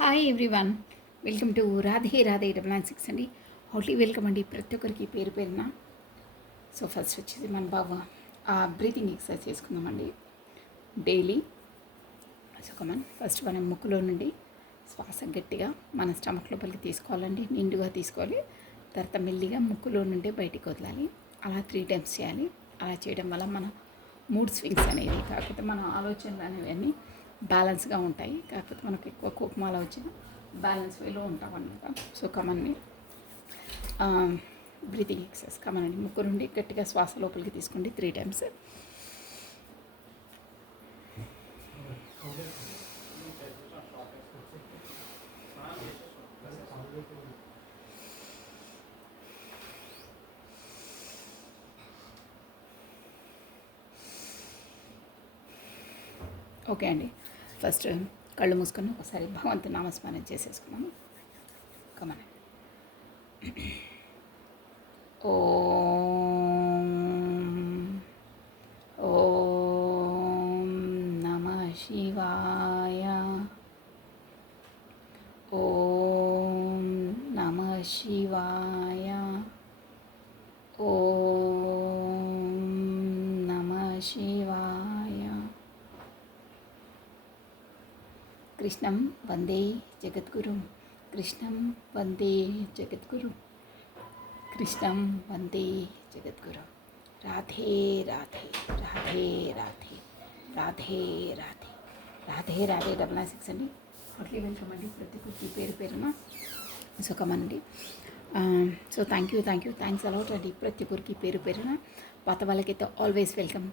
Hi everyone, welcome to Radhe Radhe 996 అండి. Hartley welcome అండి ప్రతి ఒక్కరికి పేరు పేరున. సో ఫస్ట్ వచ్చేసి మన బాబు బ్రీతింగ్ ఎక్సర్సైజ్ చేసుకుందామండి డైలీ. సో కమన్, ఫస్ట్ మనం ముక్కులో నుండి శ్వాస గట్టిగా మన స్టమక్ లోపలికి తీసుకోవాలండి, నిండుగా తీసుకోవాలి. తర్వాత మెల్లిగా ముక్కులో నుండి బయటికి వదలాలి. అలా 3 టైమ్స్ చేయాలి. అలా చేయడం వల్ల మన మూడ్ స్వింగ్స్ అనేవి, కాకపోతే మన ఆలోచనలు అనేవి అన్నీ బ్యాలెన్స్గా ఉంటాయి. కాకపోతే మనకు ఎక్కువ కోపం అలా వచ్చిన బ్యాలెన్స్ వేలో ఉంటాం అన్నమాట. సో కమన్ని బ్రీతింగ్ ఎక్సర్సైజ్ కమనండి. ముక్కు నుండి గట్టిగా శ్వాస లోపలికి తీసుకోండి 3 టైమ్స్. ఓకే అండి, ఫస్ట్ కళ్ళు మూసుకొని ఒకసారి భగవంతుని నామస్మరణ చేసేసుకున్నాము. కమన్. ఓం ఓం నమః శివాయ. ఓం నమః శివాయ. ఓం నమః శివాయ. కృష్ణం వందే జగద్గురు, కృష్ణం వందే జగద్గురు, కృష్ణం వందే జగద్గురు. రాధే రాధే రాధే రాధే రాధే రాధే రాధే రాధే 996 అండి. హార్ట్లీ వెల్కమ్ అండి ప్రతి ఒక్కరికి పేరు పేరున. సో కమనండి. సో థ్యాంక్స్ అలాట్ అండి ప్రతి ఒక్కరికి పేరు పేరున. పాత వాళ్ళకైతే ఆల్వేస్ వెల్కమ్,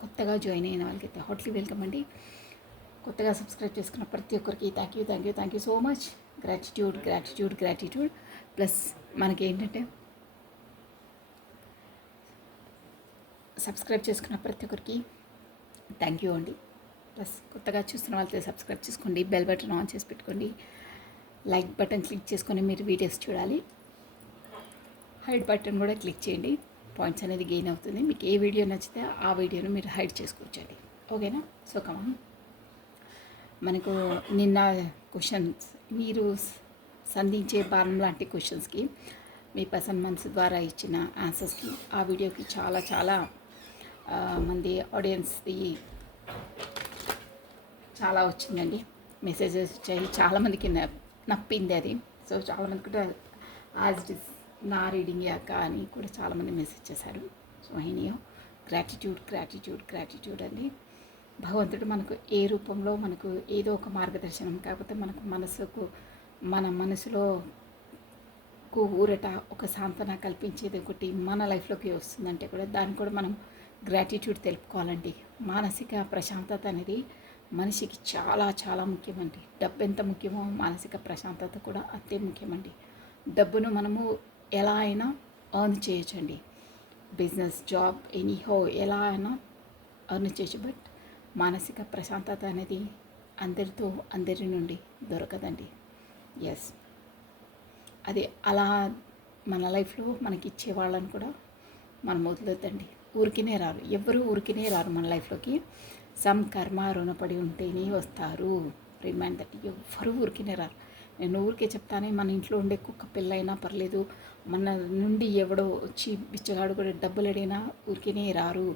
కొత్తగా జాయిన్ అయిన వాళ్ళకైతే హార్ట్లీ వెల్కమ్ అండి. కొత్తగా సబ్స్క్రైబ్ చేసుకున్న ప్రతి ఒక్కరికి thank you so much. Gratitude. Plus మనకి ఏంటంటే సబ్స్క్రైబ్ చేసుకున్న ప్రతి ఒక్కరికి థ్యాంక్ యూ అండి. ప్లస్ కొత్తగా చూస్తున్న వాళ్ళతో సబ్స్క్రైబ్ చేసుకోండి, బెల్ బటన్ ఆన్ చేసి పెట్టుకోండి, లైక్ బటన్ క్లిక్ చేసుకొని మీరు వీడియోస్ చూడాలి. హైడ్ బటన్ కూడా క్లిక్ చేయండి, పాయింట్స్ అనేది గెయిన్ అవుతుంది. మీకు ఏ వీడియో నచ్చితే ఆ వీడియోను మీరు హైడ్ చేసుకోవచ్చండి. ఓకేనా? సో కమన్, మనకు నిన్న క్వశ్చన్స్, మీరు సంధించే బాణం లాంటి క్వశ్చన్స్కి మీ పర్సన్ మనసు ద్వారా ఇచ్చిన ఆన్సర్స్కి ఆ వీడియోకి చాలా మంది ఆడియన్స్ది చాలా వచ్చిందండి, మెసేజెస్ వచ్చాయి. చాలామందికి నప్పింది అది. సో చాలామంది కూడా యాజ్ ఇట్ ఇస్ నా రీడింగ్ యాక అని కూడా చాలామంది మెసేజ్ చేశారు. సో అయినయో గ్రాటిట్యూడ్ అండి. భగవంతుడు మనకు ఏ రూపంలో మనకు ఏదో ఒక మార్గదర్శనం, కాకపోతే మనకు మన మనసులో ఊరట, ఒక సాంత్వన కల్పించేది ఒకటి మన లైఫ్లోకి వస్తుందంటే కూడా దాన్ని కూడా మనం గ్రాటిట్యూడ్ తెలుపుకోవాలండి. మానసిక ప్రశాంతత అనేది మనిషికి చాలా ముఖ్యమండి. డబ్బు ఎంత ముఖ్యమో మానసిక ప్రశాంతత కూడా అంతే ముఖ్యమండి. డబ్బును మనము ఎలా అయినా ఎర్న్ చేయొచ్చండి, బిజినెస్, జాబ్, ఎనీహో ఎలా అయినా ఎర్న్ చేయొచ్చు. బట్ మానసిక ప్రశాంతత అనేది అందరి నుండి దొరకదండి. ఎస్, అది అలా మన లైఫ్లో మనకి ఇచ్చే వాళ్ళని కూడా మనం వదిలేద్దండి. ఊరికినే రారు, ఎవ్వరూ ఊరికినే రారు మన లైఫ్లోకి. సమ్ కర్మ రుణపడి ఉంటేనే వస్తారు. Remind that. ఎవ్వరూ ఊరికినే రారు. నేను ఊరికే చెప్తానే, మన ఇంట్లో ఉండే కుక్క పిల్లైనా పర్లేదు, మన నుండి ఎవడో వచ్చి బిచ్చగాడు కూడా డబ్బులు అడిగినా ఊరికినే రారు.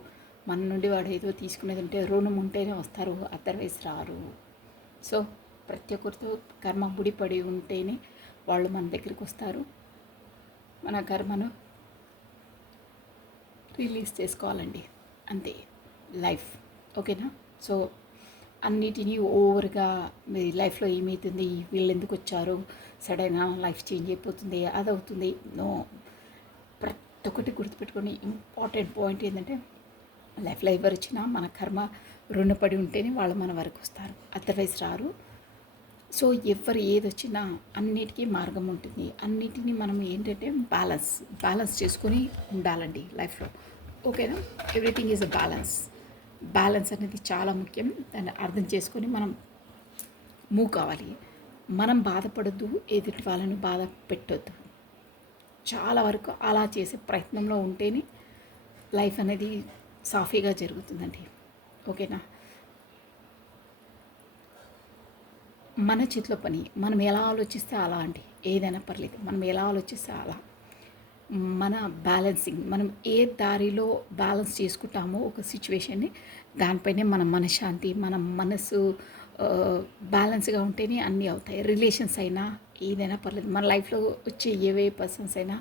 మన నుండి వాడు ఏదో తీసుకునేది ఉంటే, రుణం ఉంటేనే వస్తారు, అదర్వైజ్ రారు. సో ప్రతి ఒక్కరితో కర్మ ముడిపడి ఉంటేనే వాళ్ళు మన దగ్గరికి వస్తారు. మన కర్మను రిలీజ్ చేసుకోవాలండి, అంతే లైఫ్. ఓకేనా? సో అన్నిటినీ ఓవర్గా మీ లైఫ్లో ఏమవుతుంది, వీళ్ళు ఎందుకు వచ్చారు, సడన్గా లైఫ్ చేంజ్ అయిపోతుంది, అదవుతుంది, నో. ప్రతి ఒక్కటి గుర్తుపెట్టుకొని ఇంపార్టెంట్ పాయింట్ ఏంటంటే, లైఫ్లో ఎవరు వచ్చినా మన కర్మ రుణపడి ఉంటేనే వాళ్ళు మన వరకు వస్తారు, అదర్వైజ్ రారు. సో ఎవరు ఏది వచ్చినా అన్నిటికీ మార్గం ఉంటుంది. అన్నిటినీ మనం ఏంటంటే బ్యాలెన్స్ చేసుకొని ఉండాలండి లైఫ్లో. ఓకేనా? ఎవ్రీథింగ్ ఈజ్ అ బ్యాలెన్స్ అనేది చాలా ముఖ్యం. దాన్ని అర్థం చేసుకొని మనం మూవ్ కావాలి. మనం బాధపడద్దు, ఎదుటి వాళ్ళను బాధ పెట్టొద్దు. చాలా వరకు అలా చేసే ప్రయత్నంలో ఉంటేనే లైఫ్ అనేది సాఫీగా జరుగుతుందండి. ఓకేనా? మన చేతిలో పని. మనం ఎలా ఆలోచిస్తే అలా అండి. ఏదైనా పర్లేదు. మనం ఎలా ఆలోచిస్తే అలా. మన బ్యాలెన్సింగ్ మనం ఏ దారిలో బ్యాలెన్స్ చేసుకుంటామో ఒక సిచ్యువేషన్‌ని దానిపైనే మన మనశ్శాంతి, మన మనసు బ్యాలెన్స్‌గా ఉంటేనే అన్నీ అవుతాయి. రిలేషన్స్ అయినా ఏదైనా పర్లేదు. మన లైఫ్‌లో వచ్చే ఏవే పర్సన్స్ అయినా,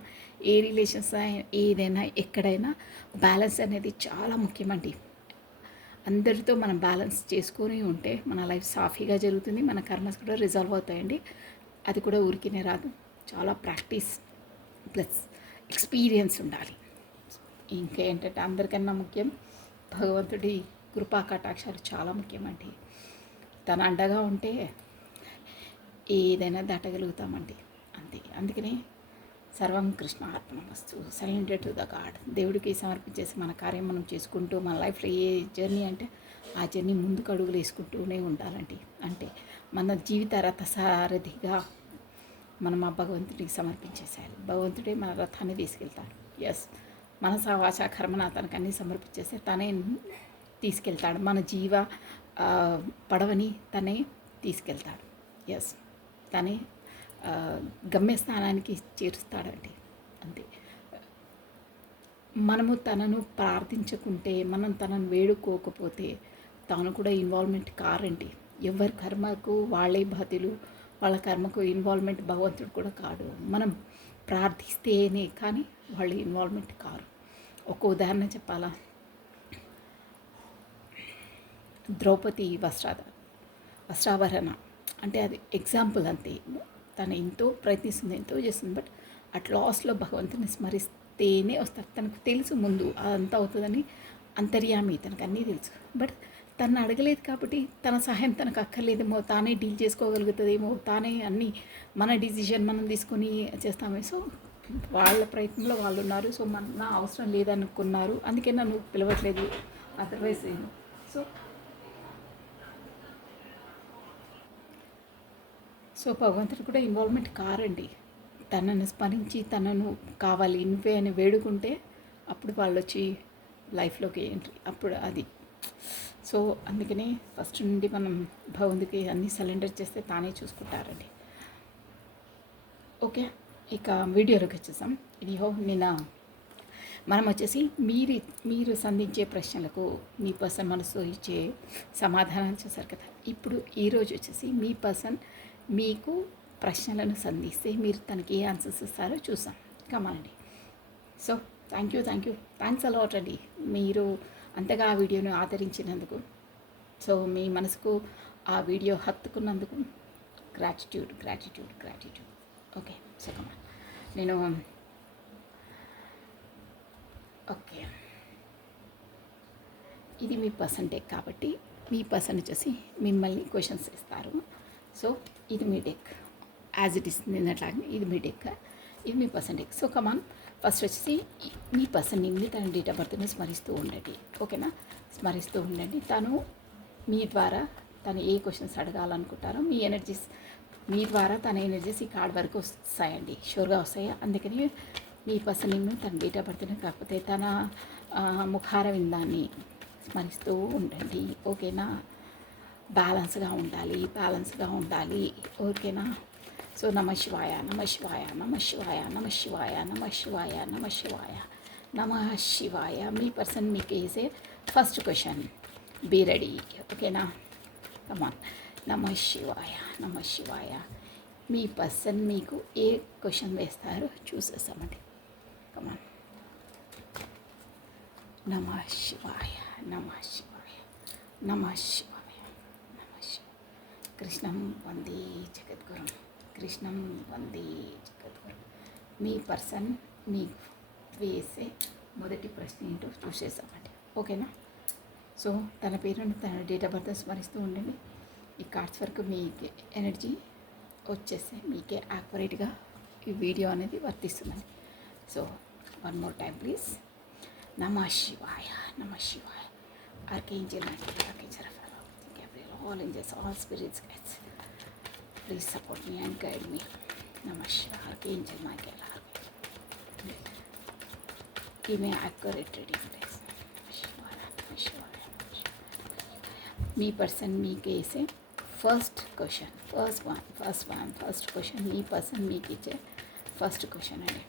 ఏ రిలేషన్స్ ఏదైనా ఎక్కడైనా బ్యాలెన్స్ అనేది చాలా ముఖ్యమండి. అందరితో మనం బ్యాలెన్స్ చేసుకొని ఉంటే మన లైఫ్ సాఫీగా జరుగుతుంది. మన కర్మస్ కూడా రిజాల్వ్ అవుతాయండి. అది కూడా ఊరికినే రాదు. చాలా ప్రాక్టీస్ ప్లస్ ఎక్స్పీరియన్స్ ఉండాలి. ఇంకేంటంటే అందరికన్నా ముఖ్యం భగవంతుడి కృపా కటాక్షాలు చాలా ముఖ్యమండి. తన అండగా ఉంటే ఏదైనా దాటగలుగుతామండి. అంతే. అందుకని సర్వం కృష్ణ అర్పణమస్తు. Surrender to the God. దేవుడికి సమర్పించేసి మన కార్యం మనం చేసుకుంటూ మన లైఫ్లో ఏ జర్నీ అంటే ఆ జర్నీ ముందుకు అడుగులు వేసుకుంటూనే ఉండాలండి. అంటే మన జీవిత రథసారథిగా మనం ఆ భగవంతుడికి సమర్పించేసేయాలి. భగవంతుడే మన రథాన్ని తీసుకెళ్తాడు. ఎస్, మనస వాచ కర్మన తనకు అన్నీ సమర్పించేస్తే తనే తీసుకెళ్తాడు. మన జీవ పడవని తనే తీసుకెళ్తాడు. ఎస్, తనే గమ్యస్థానానికి చేరుస్తాడండి. అంతే. మనము తనను ప్రార్థించకుంటే, మనం తనను వేడుకోకపోతే తాను కూడా ఇన్వాల్వ్మెంట్ కారండి. ఎవరి కర్మకు వాళ్ళే బాధ్యులు. వాళ్ళ కర్మకు ఇన్వాల్వ్మెంట్ భగవంతుడు కూడా కాడు. మనం ప్రార్థిస్తేనే కానీ వాళ్ళు ఇన్వాల్వ్మెంట్ కారు. ఒక ఉదాహరణ చెప్పాలా, ద్రౌపది వస్త్రాభరణ అంటే అది ఎగ్జాంపుల్ అంతే. తను ఎంతో ప్రయత్నిస్తుంది, ఎంతో చేస్తుంది. బట్ అట్ లాస్ట్లో భగవంతుని స్మరిస్తేనే వస్తారు. తనకు తెలుసు ముందు అదంతా అవుతుందని. అంతర్యామి, తనకు అన్నీ తెలుసు. బట్ తను అడగలేదు కాబట్టి తన సహాయం తనకు అక్కర్లేదేమో, తానే డీల్ చేసుకోగలుగుతుందేమో, తానే అన్నీ మన డిసిషన్ మనం తీసుకొని చేస్తామే. సో వాళ్ళ ప్రయత్నంలో వాళ్ళు ఉన్నారు. సో నా అవసరం లేదనుకున్నారు. అందుకే నన్ను పిలవట్లేదు. అదర్వైజ్ సో సో భగవంతుడు కూడా ఇన్వాల్వ్మెంట్ కారండి. తనను స్మరించి తనను కావాలి నువ్వే అని వేడుకుంటే అప్పుడు వాళ్ళు వచ్చి లైఫ్లోకి ఎంట్రీ అప్పుడు అది. సో అందుకని ఫస్ట్ నుండి మనం భగవంతుడికి అన్నీ సరెండర్ చేస్తే తానే చూసుకుంటారండి. ఓకే, ఇక వీడియోలోకి వచ్చేసాం. ఇది నిన్న మనం వచ్చేసి మీరు సంధించే ప్రశ్నలకు మీ పర్సన్ మనసు ఇచ్చే సమాధానాలు చూసారు కదా. ఇప్పుడు ఈరోజు వచ్చేసి మీ పర్సన్ మీకు ప్రశ్నలను సంధిస్తే మీరు తనకి ఏ ఆన్సర్స్ ఇస్తారో చూసాం. కమానండి. సో థ్యాంక్స్ అలాట్ అండి. మీరు అంతగా ఆ వీడియోను ఆదరించినందుకు, సో మీ మనసుకు ఆ వీడియో హత్తుకున్నందుకు gratitude. Okay, so come. On okay, ఇది మీ పర్సన్ డెక్ కాబట్టి మీ పర్సన్ వచ్చేసి మిమ్మల్ని క్వశ్చన్స్ ఇస్తారు. సో ఇది మీ డెక్ యాజ్ ఇట్ ఇస్ నిన్నట్లాగే ఇది మీ డెక్, ఇది మీ పర్సన్ డెక్. సో కమాన్, ఫస్ట్ వచ్చేసి మీ పర్సన్ నేమ్ని తన డేట్ ఆఫ్ బర్త్ని స్మరిస్తూ ఉండండి. ఓకేనా, స్మరిస్తూ ఉండండి. తను మీ ద్వారా తను ఏ క్వశ్చన్స్ అడగాలనుకుంటారో మీ ఎనర్జీస్ మీ ద్వారా తన ఎనర్జీస్ ఈ కార్డ్ వరకు వస్తాయండి, షూర్గా వస్తాయి. అందుకని మీ పర్సన్ నేమ్ని తన డేట్ ఆఫ్ బర్త్ని కాకపోతే తన ముఖార విందాన్ని స్మరిస్తూ ఉండండి. ఓకేనా, బ్యాలెన్స్గా ఉండాలి. ఓకేనా. సో నమ శివాయ. మీ పర్సన్ మీకు వేసే ఫస్ట్ క్వశ్చన్, బీ రెడీ. ఓకేనా, కమాన్. నమ శివాయ. మీ పర్సన్ మీకు ఏ క్వశ్చన్ వేస్తారో చూసేస్తామండి. కమాన్. నమ శివాయ. కృష్ణం వందే జగద్గురు. మీ పర్సన్ మీకు వేసే మొదటి ప్రశ్న ఏంటో చూసేసామండి. ఓకేనా. సో తన పేరును తన డేట్ ఆఫ్ బర్త్ స్మరిస్తూ ఉండండి. ఈ కార్డ్స్ వరకు మీ ఎనర్జీ వచ్చేస్తే మీకే యాక్యురేట్గా ఈ వీడియో అనేది వర్తిస్తుందండి. So one more time please. నమ శివాయ. Archangel Raphael, Gabriel, all angels, all spirits, guides, please support me and guide me. Namaste, Archangel Michael, give me accurate reading, please. Me person మీకు వేసే first question, first question ఈ person మీకు ఇచ్చే first question అండి.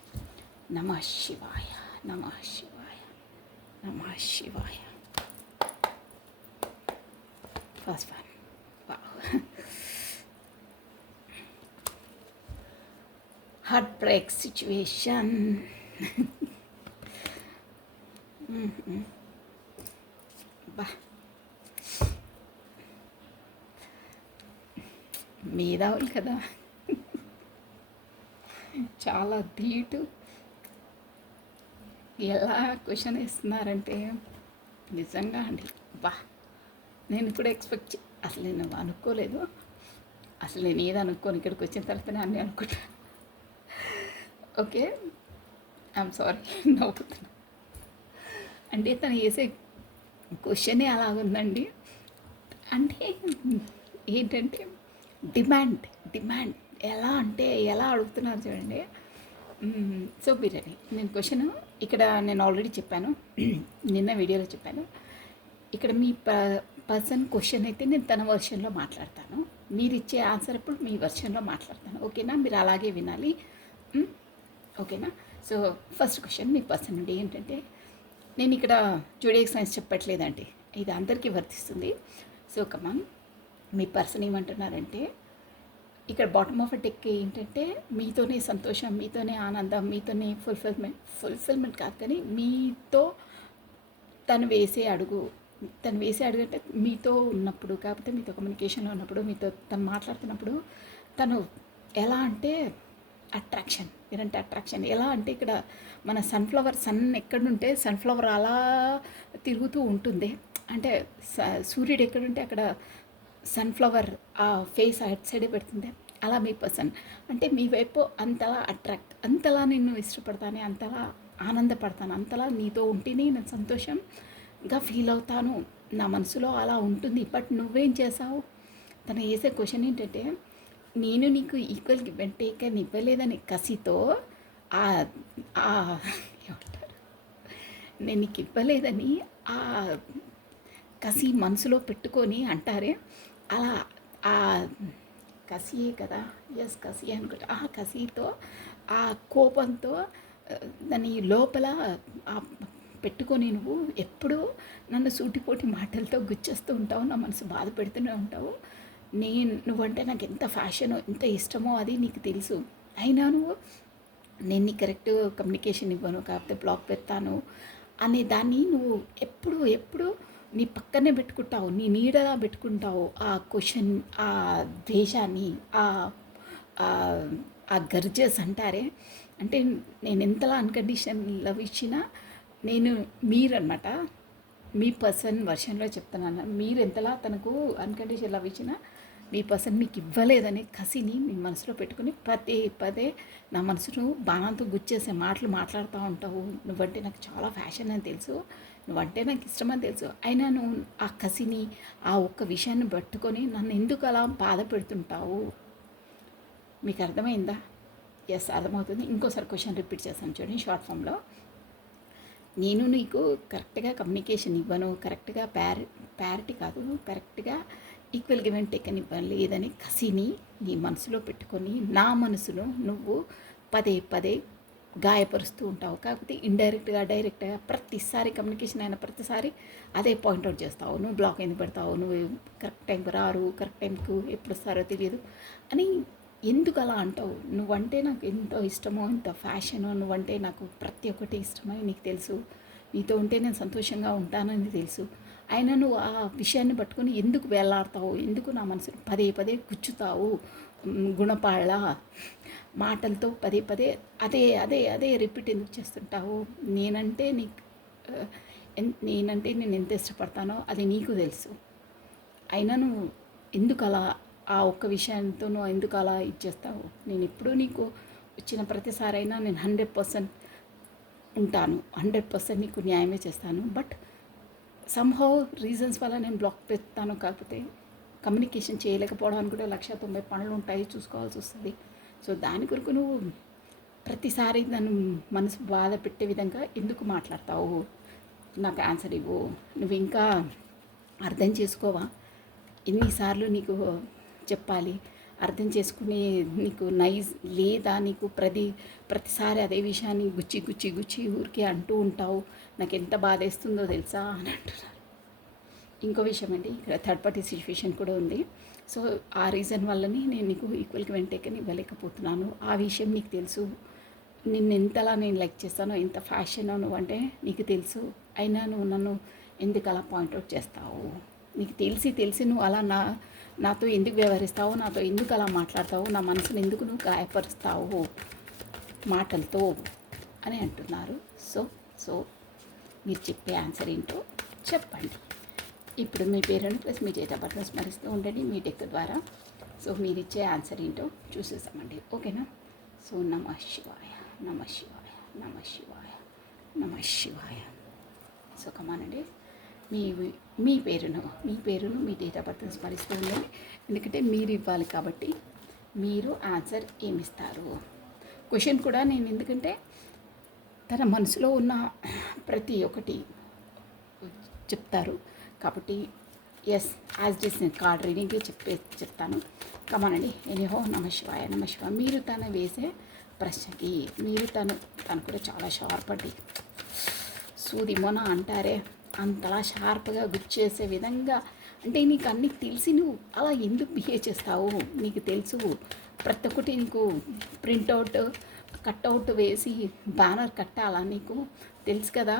నమః శివాయ, నమః శివాయ, నమః శివాయ. First one, heart break situation. బా మేధావులు కదా, చాలా ధీటు. ఎలా క్వశ్చన్ ఇస్తున్నారంటే నిజంగా అండి, బా నేను ఇప్పుడు అసలు నేను అనుకోలేదు. అసలు నేను ఏది అనుకోను, ఇక్కడికి వచ్చిన తర్వాతనే అన్నీ అనుకుంటాను. ఓకే, ఐఎమ్ సారీ, నవ్వుతున్నా. అంటే తను వేసే క్వశ్చనే అలాగుందండి. అంటే ఏంటంటే డిమాండ్ ఎలా అడుగుతున్నారు చూడండి. సో బిర్యానీ నేను క్వశ్చన్ ఇక్కడ నేను ఆల్రెడీ చెప్పాను, నిన్న వీడియోలో చెప్పాను. ఇక్కడ మీ పర్సన్ క్వశ్చన్ అయితే నేను తన వర్షన్లో మాట్లాడతాను, మీరు ఇచ్చే ఆన్సర్ ఇప్పుడు మీ వర్షన్లో మాట్లాడతాను. ఓకేనా? మీరు అలాగే వినాలి. ఓకేనా? సో ఫస్ట్ క్వశ్చన్ మీ పర్సన్ అండి. ఏంటంటే నేను ఇక్కడ జోడియాక్ సైన్స్ చెప్పట్లేదండి, ఇది అందరికీ వర్తిస్తుంది. సో కమాన్, మీ పర్సన్ ఏమంటున్నారంటే ఇక్కడ బాటమ్ ఆఫ్ డెక్ ఏంటంటే మీతోనే సంతోషం, మీతోనే ఆనందం, మీతోనే ఫుల్ఫిల్మెంట్ కాదు కానీ మీతో తను వేసే అడుగు అంటే మీతో ఉన్నప్పుడు, కాకపోతే మీతో కమ్యూనికేషన్లో ఉన్నప్పుడు, మీతో తను మాట్లాడుతున్నప్పుడు తను ఎలా అంటే అట్రాక్షన్. మీరంటే అట్రాక్షన్ ఎలా అంటే ఇక్కడ మన సన్ ఎక్కడుంటే సన్ఫ్లవర్ అలా తిరుగుతూ ఉంటుంది. అంటే సూర్యుడు ఎక్కడుంటే అక్కడ సన్ఫ్లవర్ ఆ ఫేస్ అట్ సైడే పెడుతుంది. అలా మీ పర్సన్ అంటే మీ వైపు అంతలా అంతలా నిన్ను ఇష్టపడతాను, అంతలా ఆనందపడతాను, అంతలా నీతో ఉంటేనే నేను సంతోషంగా ఫీల్ అవుతాను, నా మనసులో అలా ఉంటుంది. బట్ నువ్వేం చేసావు? తను వేసే క్వశ్చన్ ఏంటంటే నేను నీకు ఈక్వల్ గివ్ అండ్ టేక్ అని ఇవ్వలేదని కసితో ఏమంటారు, నేను నీకు ఇవ్వలేదని ఆ కసి మనసులో పెట్టుకొని అంటారే, అలా ఆ కసియే కదా, ఎస్ కసి అనుకుంటా. ఆ కసితో ఆ కోపంతో దాని లోపల పెట్టుకొని నువ్వు ఎప్పుడూ నన్ను సూటిపోటి మాటలతో గుచ్చేస్తూ ఉంటావు, నా మనసు బాధ పెడుతూనే ఉంటావు. నువ్వంటే నాకు ఎంత ఫ్యాషనో ఎంత ఇష్టమో అది నీకు తెలుసు. అయినా నేను నీ కరెక్ట్ కమ్యూనికేషన్ ఇవ్వను, కాకపోతే బ్లాక్ పెడతాను అనే దాన్ని నువ్వు ఎప్పుడు నీ పక్కనే పెట్టుకుంటావు, నీ నీడలా పెట్టుకుంటావు. ఆ క్వశ్చన్, ఆ ద్వేషాన్ని, ఆ గర్జెస్ అంటారే, అంటే నేను ఎంతలా అన్కండిషన్ లవ్ ఇచ్చినా మీరన్నమాట మీ పర్సన్ వర్షన్లో చెప్తున్నాను, మీరు ఎంతలా తనకు అన్కండిషన్ లవ్ ఇచ్చినా మీ పర్సన్ మీకు ఇవ్వలేదనే కసిని మీ మనసులో పెట్టుకుని పదే నా మనసును బాణంతో గుచ్చేసే మాటలు మాట్లాడుతూ ఉంటావు. నువ్వంటే నాకు చాలా ఫ్యాషన్ అని తెలుసు, నువ్వంటే నాకు ఇష్టమని తెలుసు, అయినా నువ్వు ఆ కసిని ఆ ఒక్క విషయాన్ని పట్టుకొని నన్ను ఎందుకు అలా బాధ పెడుతుంటావు? మీకు అర్థమైందా? ఎస్, అర్థమవుతుంది. ఇంకోసారి క్వశ్చన్ రిపీట్ చేస్తాను చూడండి షార్ట్ ఫామ్లో. నేను నీకు కరెక్ట్గా కమ్యూనికేషన్ ఇవ్వను, కరెక్ట్గా ప్యారిటీ కాదు, కరెక్ట్గా ఈక్వల్ గివ్ అండ్ టేక్ అని ఇవ్వను లేదని కసిని నీ మనసులో పెట్టుకొని నా మనసును నువ్వు పదే గాయపరుస్తూ ఉంటావు. కాకపోతే ఇండైరెక్ట్గా డైరెక్ట్గా ప్రతిసారి కమ్యూనికేషన్ అయిన ప్రతిసారి అదే పాయింట్అవుట్ చేస్తావు. నువ్వు బ్లాక్ ఎందుకు పెడతావు, నువ్వు కరెక్ట్ టైంకి రారు, కరెక్ట్ టైంకు ఎప్పుడు వస్తారో తెలియదు అని ఎందుకు అలా అంటావు? నువ్వంటే నాకు ఎంతో ఇష్టమో, ఎంత ఫ్యాషనో, నువ్వంటే నాకు ప్రతి ఒక్కటి ఇష్టమని నీకు తెలుసు, నీతో ఉంటే నేను సంతోషంగా ఉంటానని తెలుసు. అయినా నువ్వు ఆ విషయాన్ని పట్టుకొని ఎందుకు వేలాడతావు, ఎందుకు నా మనసును పదే గుచ్చుతావు, గుణపాళ్ళ మాటలతో పదే అదే రిపీట్ ఎందుకు చేస్తుంటావు? నేనంటే నేను ఎంత ఇష్టపడతానో అది నీకు తెలుసు. అయినా నువ్వు ఎందుకు అలా ఆ ఒక్క విషయంతో నువ్వు ఎందుకు అలా ఇచ్చేస్తావు? నేను ఎప్పుడూ నీకు వచ్చిన ప్రతిసారైనా నేను 100% ఉంటాను, 100% నీకు న్యాయమే చేస్తాను. బట్ సమ్హౌ రీజన్స్ వల్ల నేను బ్లాక్ పెడతాను. కాకపోతే కమ్యూనికేషన్ చేయలేకపోవడానికి కూడా 190 పనులు ఉంటాయి, చూసుకోవాల్సి వస్తుంది. సో దాని కొరకు నువ్వు ప్రతిసారి నన్ను మనసు బాధ పెట్టే విధంగా ఎందుకు మాట్లాడతావు? నాకు ఆన్సర్ ఇవ్వు. నువ్వు ఇంకా అర్థం చేసుకోవా? ఎన్నిసార్లు నీకు చెప్పాలి, అర్థం చేసుకునే నీకు నైజ్ లేదా, నీకు ప్రతిసారి అదే విషయాన్ని గుచ్చి గుచ్చి గుచ్చి ఊరికే అంటూ ఉంటావు, నాకు ఎంత బాధేస్తుందో తెలుసా అని అంటున్నారు. ఇంకో విషయం అండి, ఇక్కడ థర్డ్ పార్టీ సిచ్యువేషన్ కూడా ఉంది. సో ఆ రీజన్ వల్లని నేను నీకు ఈక్వల్కి వెంటేకని ఇవ్వలేకపోతున్నాను. ఆ విషయం నీకు తెలుసు, నిన్ను ఎంతలా నేను లైక్ చేస్తానో, ఎంత ఫ్యాషన్ నువ్వు అంటే నీకు తెలుసు, అయినా నువ్వు నన్ను ఎందుకు అలా పాయింట్అవుట్ చేస్తావు, నీకు తెలిసి నువ్వు అలా నాతో ఎందుకు వ్యవహరిస్తావు, నాతో ఎందుకు అలా మాట్లాడతావు, నా మనసును ఎందుకు నువ్వు గాయపరుస్తావు మాటలతో అని అంటున్నారు. సో మీరు చెప్పే ఆన్సర్ ఏంటో చెప్పండి. ఇప్పుడు మీ పేరును ప్లస్ మీ డేట్ ఆఫ్ బర్త్ను స్మరిస్తూ ఉండండి మీ డెక్ ద్వారా. సో మీరు ఇచ్చే ఆన్సర్ ఏంటో చూసేసామండి, ఓకేనా? సో నమః శివాయ, నమః శివాయ, నమః శివాయ, నమః శివాయ. సో కమానండి, మీ పేరును మీ డేట్ ఆఫ్ బర్త్ను స్మరిస్తూ ఉండండి. ఎందుకంటే మీరు ఇవ్వాలి కాబట్టి మీరు ఆన్సర్ ఏమిస్తారు. క్వశ్చన్ కూడా నేను ఎందుకంటే తన మనసులో ఉన్న ప్రతి ఒక్కటి చెప్తారు కాబట్టి ఎస్ యాజ్ డిస్ నేను కార్డ్ రీడింగ్కి చెప్తాను. కమానండి. ఎనీహో నమః శివాయ, నమః శివాయ. మీరు తను వేసే ప్రశ్నకి తను కూడా చాలా షార్ప్ అండి, సూది మొన అంటారే అంతలా షార్ప్గా గుచ్చేసే విధంగా. అంటే నీకు అన్నీ తెలిసి నువ్వు అలా ఎందుకు బిహేవ్ చేస్తావు, నీకు తెలుసు ప్రతి ఒక్కటి నీకు ప్రింట్అవుట్ కట్అవుట్ వేసి బ్యానర్ కట్టాలా, నీకు తెలుసు కదా.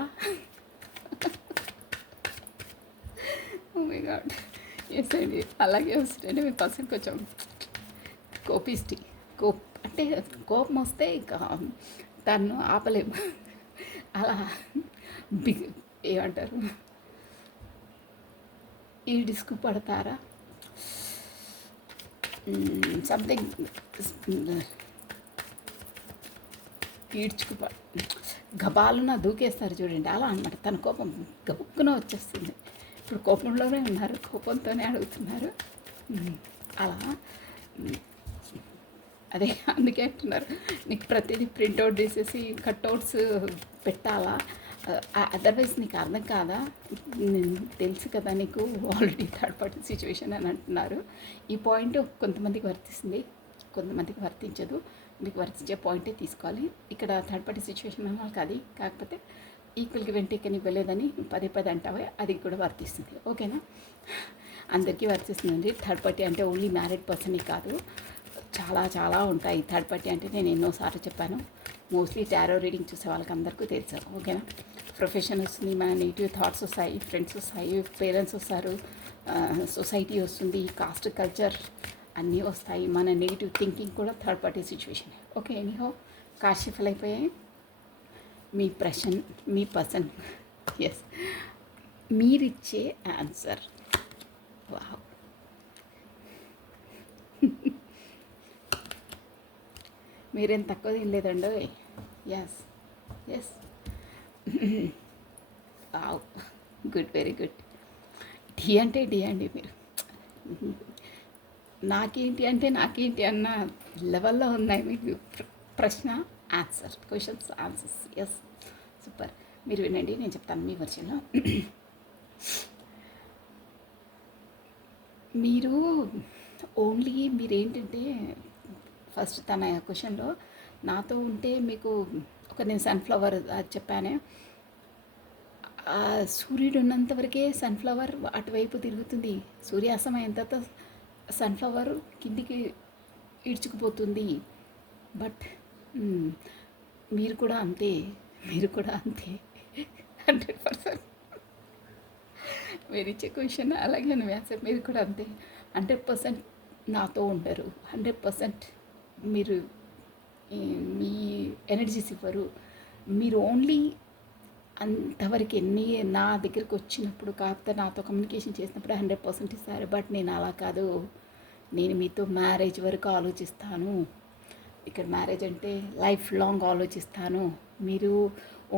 ఓ మై గాడ్, ఎస్ అండి, అలాగే వస్తుంటే మీ పర్సన్ కొంచెం కోపిస్టి అంటే కోపం వస్తే ఇక తను ఆపలేము, అలా ఏమంటారు ఈ డిస్క్ పడతారా సంథింగ్ ఈడ్చుకు గబాలున దూకేస్తారు చూడండి, అలా అనమాట. తన కోపం గబుక్కున వచ్చేస్తుంది. ఇప్పుడు కోపంలోనే ఉన్నారు, కోపంతోనే అడుగుతున్నారు. అలా అదే అందుకే అంటున్నారు నీకు ప్రతిదీ ప్రింట్అవుట్ చేసేసి కట్అవుట్స్ పెట్టాలా, అదర్వైజ్ నీకు అర్థం కాదా, తెలుసు కదా నీకు ఆల్రెడీ థర్డ్ పార్టీ సిచ్యువేషన్ అని అంటున్నారు. ఈ పాయింట్ కొంతమందికి వర్తిస్తుంది, కొంతమందికి వర్తించదు. మీకు వర్తించే పాయింటే తీసుకోవాలి. ఇక్కడ థర్డ్ పార్టీ సిచ్యువేషన్ అన్నాక అది కాకపోతే ఈక్వల్కి వెంటేకని ఇవ్వలేదని పదే అంటావే, అది కూడా వర్తిస్తుంది, ఓకేనా? అందరికీ వర్తిస్తుందండి. థర్డ్ పార్టీ అంటే ఓన్లీ మ్యారీడ్ పర్సనే కాదు, చాలా ఉంటాయి థర్డ్ పార్టీ అంటే. నేను ఎన్నోసార్లు చెప్పాను, మోస్ట్లీ టారో రీడింగ్ చూసే వాళ్ళకి అందరికీ తెలుసు, ఓకేనా? ప్రొఫెషన్ వస్తుంది, మన నెగిటివ్ థాట్స్ వస్తాయి, ఫ్రెండ్స్ వస్తాయి, పేరెంట్స్ వస్తారు, సొసైటీ వస్తుంది, కాస్ట్ కల్చర్ అన్నీ వస్తాయి, మన నెగిటివ్ థింకింగ్ కూడా third party situation, okay? Anyhow కాశీఫల్ అయిపోయాయి. మీ పర్సన్ ఎస్ మీరిచ్చే ఆన్సర్. వావ్, మీరేం తక్కువ తినలేదండి. Yes wow, good, very good. డి అండి మీరు నాకేంటి అన్న లెవెల్లో ఉన్నాయి మీకు ప్రశ్న answer, questions answers. Yes, super. మీరు వినండి, నేను చెప్తాను మీ వర్షన్లో. మీరేంటంటే ఫస్ట్ తన క్వశ్చన్లో నాతో ఉంటే మీకు నేను సన్ఫ్లవర్ అది చెప్పానే, సూర్యుడు ఉన్నంతవరకే సన్ఫ్లవర్ అటువైపు తిరుగుతుంది, సూర్యాస్తమయం తర్వాత సన్ఫ్లవర్ కిందికి ఈడ్చుకుపోతుంది. బట్ మీరు కూడా అంతే 100%. మీరు ఇచ్చే క్వశ్చన్ అలాగే ఆన్సర్, మీరు కూడా అంతే 100% నాతో ఉండరు, 100% మీరు మీ ఎనర్జీస్ ఇవ్వరు. మీరు ఓన్లీ అంతవరకు నా దగ్గరికి వచ్చినప్పుడు కాకపోతే నాతో కమ్యూనికేషన్ చేసినప్పుడు 100% ఇస్తారు. బట్ నేను అలా కాదు, నేను మీతో మ్యారేజ్ వరకు ఆలోచిస్తాను. ఇక్కడ మ్యారేజ్ అంటే లైఫ్ లాంగ్ ఆలోచిస్తాను. మీరు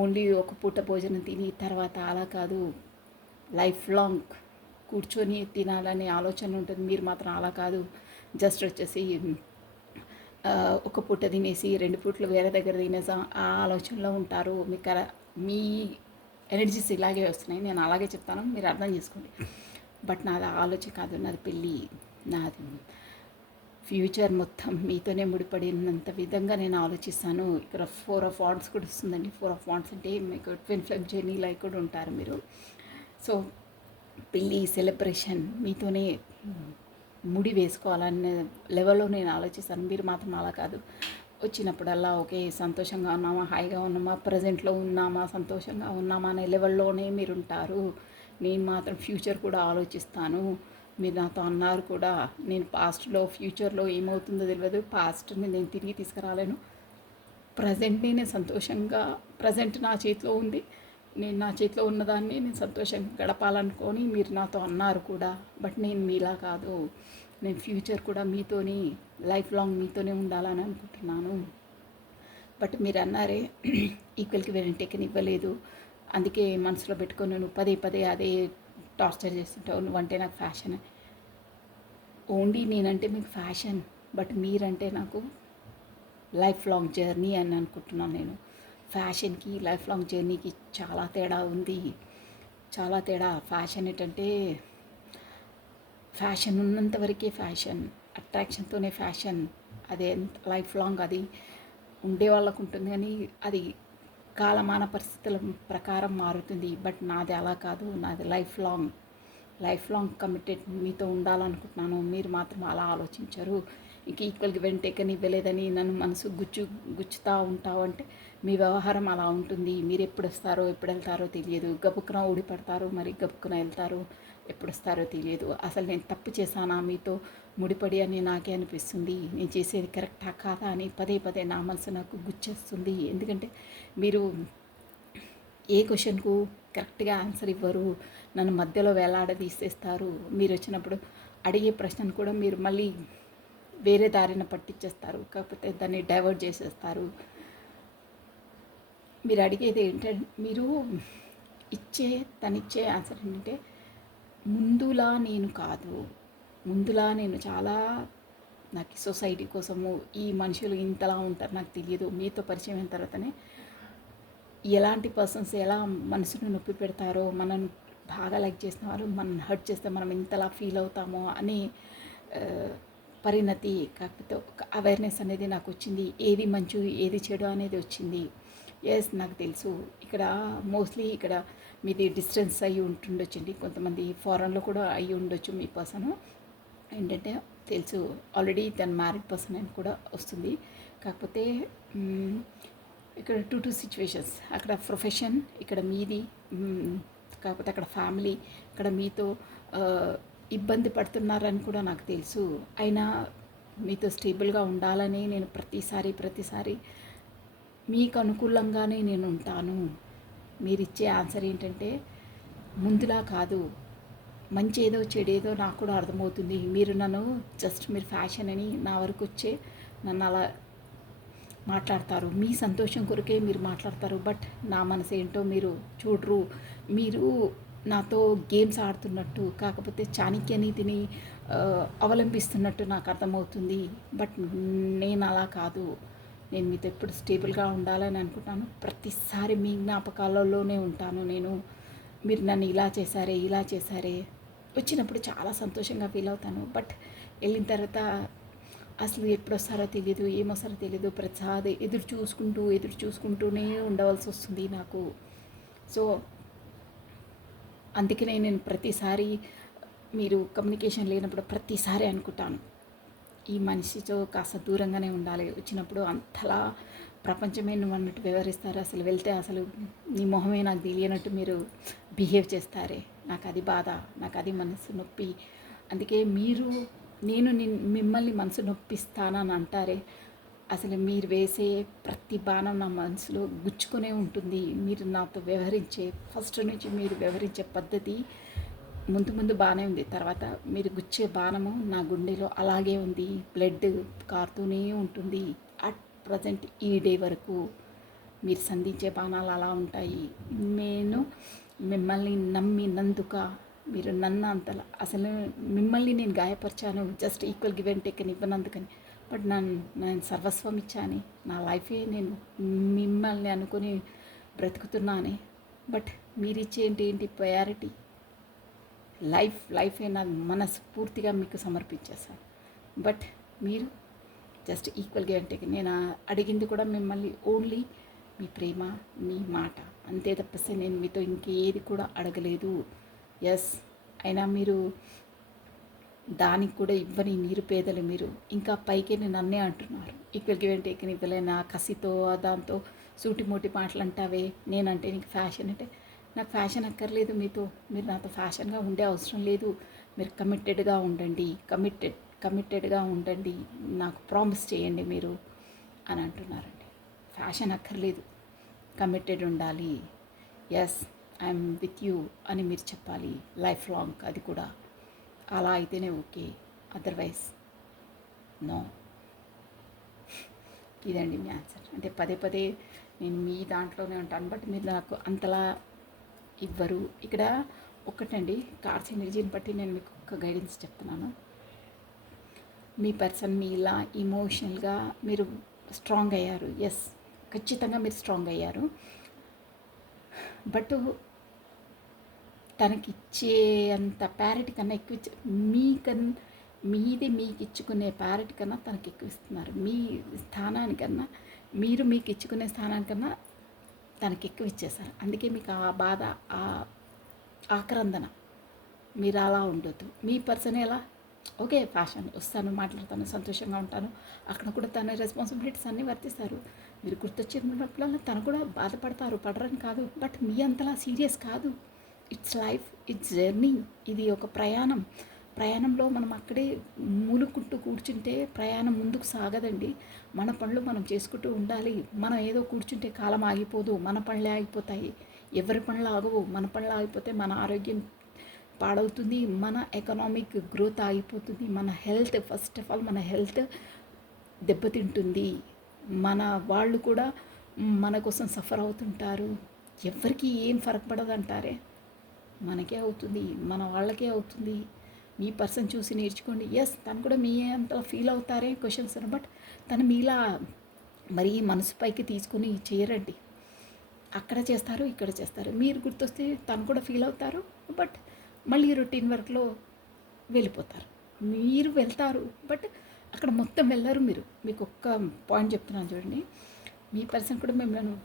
ఓన్లీ ఒక పూట భోజనం తిని తర్వాత అలా కాదు, లైఫ్ లాంగ్ కూర్చొని తినాలనే ఆలోచన ఉంటుంది. మీరు మాత్రం అలా కాదు, జస్ట్ వచ్చేసి ఒక పూట తినేసి 2 పూటలు వేరే దగ్గర తినేసాం ఆ ఆలోచనలో ఉంటారు. మీ ఎనర్జీస్ ఇలాగే వస్తున్నాయి, నేను అలాగే చెప్తాను, మీరు అర్థం చేసుకోండి. బట్ నాది ఆలోచన కాదు, నాది పెళ్ళి, నాది ఫ్యూచర్ మొత్తం మీతోనే ముడిపడినంత విధంగా నేను ఆలోచిస్తాను. ఇక్కడ 4 ఆఫ్ వాండ్స్ కూడా వస్తుందండి. 4 ఆఫ్ వాండ్స్ అంటే మీకు ట్విన్ ఫ్లేమ్ జర్నీ లైక్ కూడా ఉంటారు మీరు. సో పెళ్ళి సెలబ్రేషన్ మీతోనే ముడి వేసుకోవాలనే లెవెల్‌లో నేను ఆలోచిస్తాను. మీరు మాత్రం అలా కాదు. వచ్చినప్పుడల్లా ఓకే సంతోషంగా ఉన్నామా, హాయిగా ఉన్నామా, ప్రజెంట్‌లో ఉన్నామా, సంతోషంగా ఉన్నామా అనే లెవెల్‌లోనే మీరుంటారు. నేను మాత్రం ఫ్యూచర్ కూడా ఆలోచిస్తాను. మీరు నాతో అన్నారు కూడా నేను పాస్ట్‌లో, ఫ్యూచర్‌లో ఏమవుతుందో తెలవదు. పాస్ట్‌ని నేను తిరిగి తీసుకురాలేను. ప్రజెంట్‌ని నేను సంతోషంగా ప్రజెంట్ నా చేతిలో ఉంది. నేను నా చేతిలో ఉన్నదాన్ని నేను సంతోషంగా గడపాలనుకొని మీరు నాతో అన్నారు కూడా. బట్ నేను మీలా కాదు. నేను ఫ్యూచర్ కూడా మీతోని లైఫ్ లాంగ్ మీతోనే ఉండాలని అనుకుంటున్నాను. బట్ మీరు అన్నారే ఈక్వల్‌కి వేరే టేకన్ ఇవ్వలేదు. అందుకే మనసులో పెట్టుకొని నువ్వు పదే పదే అదే టార్చర్ చేస్తుంటావు. నువ్వంటే నాకు ఫ్యాషన్. ఓన్లీ నేనంటే మీకు ఫ్యాషన్. బట్ మీరంటే నాకు లైఫ్ లాంగ్ జర్నీ అని అనుకుంటున్నాను నేను. ఫ్యాషన్కి లైఫ్ లాంగ్ జర్నీకి చాలా తేడా ఉంది. చాలా తేడా. ఫ్యాషన్ ఏంటంటే ఫ్యాషన్ ఉన్నంత వరకే ఫ్యాషన్, అట్రాక్షన్తోనే ఫ్యాషన్. అదే లైఫ్ లాంగ్ అది ఉండే వాళ్ళకు ఉంటుంది కానీ అది కాలమాన పరిస్థితుల ప్రకారం మారుతుంది. బట్ నాది అలా కాదు. నాది లైఫ్ లాంగ్ కమిటెడ్ మీతో ఉండాలనుకుంటున్నాను. మీరు మాత్రం అలా ఆలోచించరు. ఇంక ఈక్వల్గా వెంటేకని ఇవ్వలేదని నన్ను మనసు గుచ్చుతూ ఉంటావు అంటే మీ వ్యవహారం అలా ఉంటుంది. మీరు ఎప్పుడు వస్తారో ఎప్పుడు వెళ్తారో తెలియదు. గబుక్కున ఊడిపడతారు, మరి గబుక్కున వెళ్తారు. ఎప్పుడు వస్తారో తెలియదు. అసలు నేను తప్పు చేశానా మీతో ముడిపడి అని నాకే అనిపిస్తుంది. నేను చేసేది కరెక్టా కాదా అని పదే పదే నా మనసు నాకు గుచ్చేస్తుంది. ఎందుకంటే మీరు ఏ క్వశ్చన్కు కరెక్ట్గా ఆన్సర్ ఇవ్వరు. నన్ను మధ్యలో వేలాడదీసేస్తారు. మీరు వచ్చినప్పుడు అడిగే ప్రశ్నను కూడా మీరు మళ్ళీ వేరే దారిన పట్టించేస్తారు. కాకపోతే దాన్ని డైవర్ట్ చేసేస్తారు. మీరు అడిగేది ఏంటంటే మీరు తనిచ్చే ఆన్సర్ ఏంటంటే ముందులా నేను కాదు. ముందులా నేను చాలా నాకు సొసైటీ కోసము ఈ మనుషులు ఇంతలా ఉంటారు నాకు తెలియదు. మీతో పరిచయం అయిన తర్వాతనే ఎలాంటి పర్సన్స్ ఎలా మనసును నొప్పి పెడతారో, మనం బాగా లైక్ చేసిన వాళ్ళు మనం హర్ట్ చేస్తే మనం ఇంతలా ఫీల్ అవుతామో అని పరిణతి. కాకపోతే ఒక అవేర్నెస్ అనేది నాకు వచ్చింది. ఏది మంచు ఏది చెడు అనేది వచ్చింది. ఎస్ నాకు తెలుసు. ఇక్కడ మోస్ట్లీ ఇక్కడ మీది డిస్టెన్స్ అయ్యి ఉంటుండొచ్చండి. కొంతమంది ఫారెన్లో కూడా అయ్యి ఉండొచ్చు మీ పర్సన్. ఏంటంటే తెలుసు ఆల్రెడీ తన మ్యారీడ్ పర్సన్ అని కూడా వస్తుంది. కాకపోతే ఇక్కడ టూ సిచ్యువేషన్స్. అక్కడ ప్రొఫెషన్, ఇక్కడ మీది. కాకపోతే అక్కడ ఫ్యామిలీ, ఇక్కడ మీతో ఇబ్బంది పడుతున్నారని కూడా నాకు తెలుసు. అయినా మీతో స్టేబుల్గా ఉండాలని నేను ప్రతిసారి మీకు అనుకూలంగానే నేను ఉంటాను. మీరిచ్చే ఆన్సర్ ఏంటంటే ముందులా కాదు, మంచి ఏదో చెడేదో నాకు కూడా అర్థమవుతుంది. మీరు నన్ను జస్ట్ మీరు ఫ్యాషన్ అని నా వరకు వచ్చే నన్ను అలా మాట్లాడతారు. మీ సంతోషం కొరకే మీరు మాట్లాడతారు. బట్ నా మనసు ఏంటో మీరు చూడరు. మీరు నాతో గేమ్స్ ఆడుతున్నట్టు, కాకపోతే చాణక్య నీతిని అవలంబిస్తున్నట్టు నాకు అర్థమవుతుంది. బట్ నేను అలా కాదు. నేను మీతో ఎప్పుడు స్టేబుల్గా ఉండాలని అనుకుంటాను. ప్రతిసారి మీ జ్ఞాపకాలలోనే ఉంటాను నేను. మీరు నన్ను ఇలా చేశారే వచ్చినప్పుడు చాలా సంతోషంగా ఫీల్ అవుతాను. బట్ వెళ్ళిన తర్వాత అసలు ఎప్పుడు వస్తారో తెలియదు, ఏమొస్తారో తెలియదు. ప్రతిసారి ఎదురు చూసుకుంటూనే ఉండవలసి వస్తుంది నాకు. సో అందుకనే నేను ప్రతిసారి మీరు కమ్యూనికేషన్ లేనప్పుడు ప్రతిసారి అనుకుంటాను ఈ మనిషితో కాస్త దూరంగానే ఉండాలి. వచ్చినప్పుడు అంతలా ప్రపంచమే నువ్వు అన్నట్టు వ్యవహరిస్తారు. అసలు వెళ్తే అసలు నీ మొహమే నాకు తెలియనట్టు మీరు బిహేవ్ చేస్తారే. నాకు అది బాధ, నాకు అది మనసు నొప్పి. అందుకే నేను మిమ్మల్ని మనసు నొప్పిస్తానని అంటారే, అసలు మీరు వేసే ప్రతి బాణం నా మనసులో గుచ్చుకునే ఉంటుంది. మీరు నాతో ఫస్ట్ నుంచి మీరు వ్యవహరించే పద్ధతి ముందు బాగానే ఉంది. తర్వాత మీరు గుచ్చే బాణము నా గుండెలో అలాగే ఉంది. బ్లడ్ కారుతూనే ఉంటుంది. అట్ ప్రజెంట్ ఈ డే వరకు మీరు సంధించే బాణాలు అలా ఉంటాయి. నేను మిమ్మల్ని నమ్మినందుక మీరు నన్ను అంతలా అసలు మిమ్మల్ని నేను గాయపరిచాను. Just equal give and take అని ఇవ్వనందుకని. బట్ నేను సర్వస్వం ఇచ్చాను. నా లైఫే నేను మిమ్మల్ని అనుకుని బ్రతుకుతున్నాను. బట్ మీరు ఇచ్చేంటి ప్రయారిటీ లైఫే నా మనస్ఫూర్తిగా మీకు సమర్పించేశాను. బట్ మీరు జస్ట్ ఈక్వల్గా అంటే నేను అడిగింది కూడా మిమ్మల్ని ఓన్లీ మీ ప్రేమ, మీ మాట అంతే తప్పిస్తే నేను మీతో ఇంకేది కూడా అడగలేదు. ఎస్, అయినా మీరు దానికి కూడా ఇవ్వని నిరుపేదలు మీరు. ఇంకా పైకి నన్నే అంటున్నారు ఈక్వల్ గివ్ అండ్ టేక్ ఇవ్వలేనా, కసితో దాంతో సూటిమూటి మాటలు అంటావే, నేనంటే నీకు ఫ్యాషన్ అంటే నాకు ఫ్యాషన్ అక్కర్లేదు మీతో. మీరు నాతో ఫ్యాషన్గా ఉండే అవసరం లేదు. మీరు కమిటెడ్గా ఉండండి, కమిటెడ్గా ఉండండి, నాకు ప్రామిస్ చేయండి మీరు అని అంటున్నారండి. ఫ్యాషన్ అక్కర్లేదు, కమిటెడ్ ఉండాలి. ఎస్, ఐఎమ్ విత్ యూ అని మీరు చెప్పాలి లైఫ్ లాంగ్. అది కూడా అలా అయితేనే ఓకే, అదర్వైజ్ నో. ఇదండి మీ ఆన్సర్. అంటే పదే పదే నేను మీ దాంట్లోనే ఉంటాను, బట్ మీరు నాకు అంతలా ఇవ్వరు. ఇక్కడ ఒక్కటండి, కార్డ్స్ ఎనర్జీని బట్టి నేను మీకు ఒక గైడెన్స్ చెప్తున్నాను. మీ పర్సన్ మీ ఇలా ఇమోషనల్గా మీరు స్ట్రాంగ్ అయ్యారు. ఎస్, ఖచ్చితంగా మీరు స్ట్రాంగ్ అయ్యారు. బట్ తనకిచ్చే అంత ప్యారెట్ కన్నా ఎక్కువ మీది మీకు ఇచ్చుకునే ప్యారెట్ కన్నా తనకి ఎక్కువ ఇస్తున్నారు. మీ స్థానానికన్నా, మీరు మీకు ఇచ్చుకునే స్థానానికన్నా తనకి ఎక్కువ ఇచ్చేసారు. అందుకే మీకు ఆ బాధ, ఆ ఆక్రందన. మీరు అలా ఉండొద్దు. మీ పర్సన్ ఎలా ఓకే, ఫ్యాషన్ వస్తాను, మాట్లాడతాను, సంతోషంగా ఉంటాను, అక్కడ కూడా తన రెస్పాన్సిబిలిటీస్ అన్నీ వర్తిస్తారు. మీరు గుర్తొచ్చినప్పుడల్లా తను కూడా బాధపడతారు, పడరని కాదు, బట్ మీ అంతలా సీరియస్ కాదు. It's life, it's journey. ఇది ఒక ప్రయాణంలో మనం అక్కడే మూలుకుంటూ కూర్చుంటే ప్రయాణం ముందుకు సాగదండి. మన పనులు మనం చేసుకుంటూ ఉండాలి. మనం ఏదో కూర్చుంటే కాలం ఆగిపోదు, మన పనులే ఆగిపోతాయి. ఎవరి పనులు ఆగవు. మన పనులు ఆగిపోతే మన ఆరోగ్యం పాడవుతుంది, మన ఎకనామిక్ గ్రోత్ ఆగిపోతుంది, మన హెల్త్, ఫస్ట్ ఆఫ్ ఆల్ మన హెల్త్ దెబ్బతింటుంది. మన వాళ్ళు కూడా మన కోసం సఫర్ అవుతుంటారు. ఎవరికి ఏం ఫరక్ పడదంటారే, మనకే అవుతుంది, మన వాళ్ళకే అవుతుంది. మీ పర్సన్ చూసి నేర్చుకోండి. ఎస్, తను కూడా మీ అంత ఫీల్ అవుతారే క్వశ్చన్స్, బట్ తను మీలా మరీ మనసు పైకి తీసుకుని చేయరండి. అక్కడ చేస్తారు, ఇక్కడ చేస్తారు. మీరు గుర్తొస్తే తను కూడా ఫీల్ అవుతారు, బట్ మళ్ళీ రొటీన్ వర్క్లో వెళ్ళిపోతారు. మీరు వెళ్తారు, బట్ అక్కడ మొత్తం వెళ్ళరు. మీకు ఒక్క పాయింట్ చెప్తున్నాను చూడండి. మీ పర్సన్ కూడా మిమ్మల్ని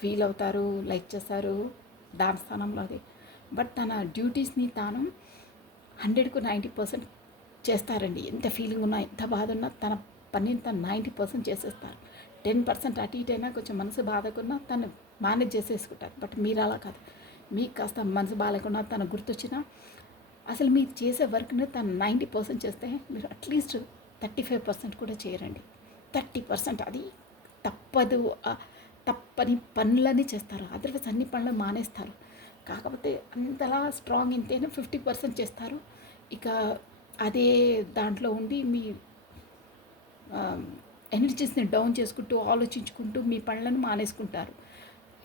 ఫీల్ అవుతారు, లైక్ చేస్తారు, దాని స్థానంలో అది. బట్ తన డ్యూటీస్ని తాను 100కు 90% చేస్తారండి. ఎంత ఫీలింగ్ ఉన్నా, ఎంత బాధ ఉన్నా తన పనిని తను 90% చేసేస్తారు. 10% అటు ఇటు అయినా కొంచెం మనసు బాధకున్నా తను మేనేజ్ చేసేసుకుంటారు. బట్ మీరు అలా కాదు. మీకు కాస్త మనసు బాగాలేకున్నా తను గుర్తొచ్చినా అసలు మీరు చేసే వర్క్ని తను 90% చేస్తే మీరు అట్లీస్ట్ 35% కూడా చేయరండి. 30% అది తప్పదు, తప్పని పనులని చేస్తారు. అదర్వైజ్ అన్ని పనులు మానేస్తారు. కాకపోతే అంతలా స్ట్రాంగ్ ఇంతేనే 50% చేస్తారు. ఇక అదే దాంట్లో ఉండి మీ ఎనర్జీస్ని డౌన్ చేసుకుంటూ ఆలోచించుకుంటూ మీ పనులను మానేసుకుంటారు.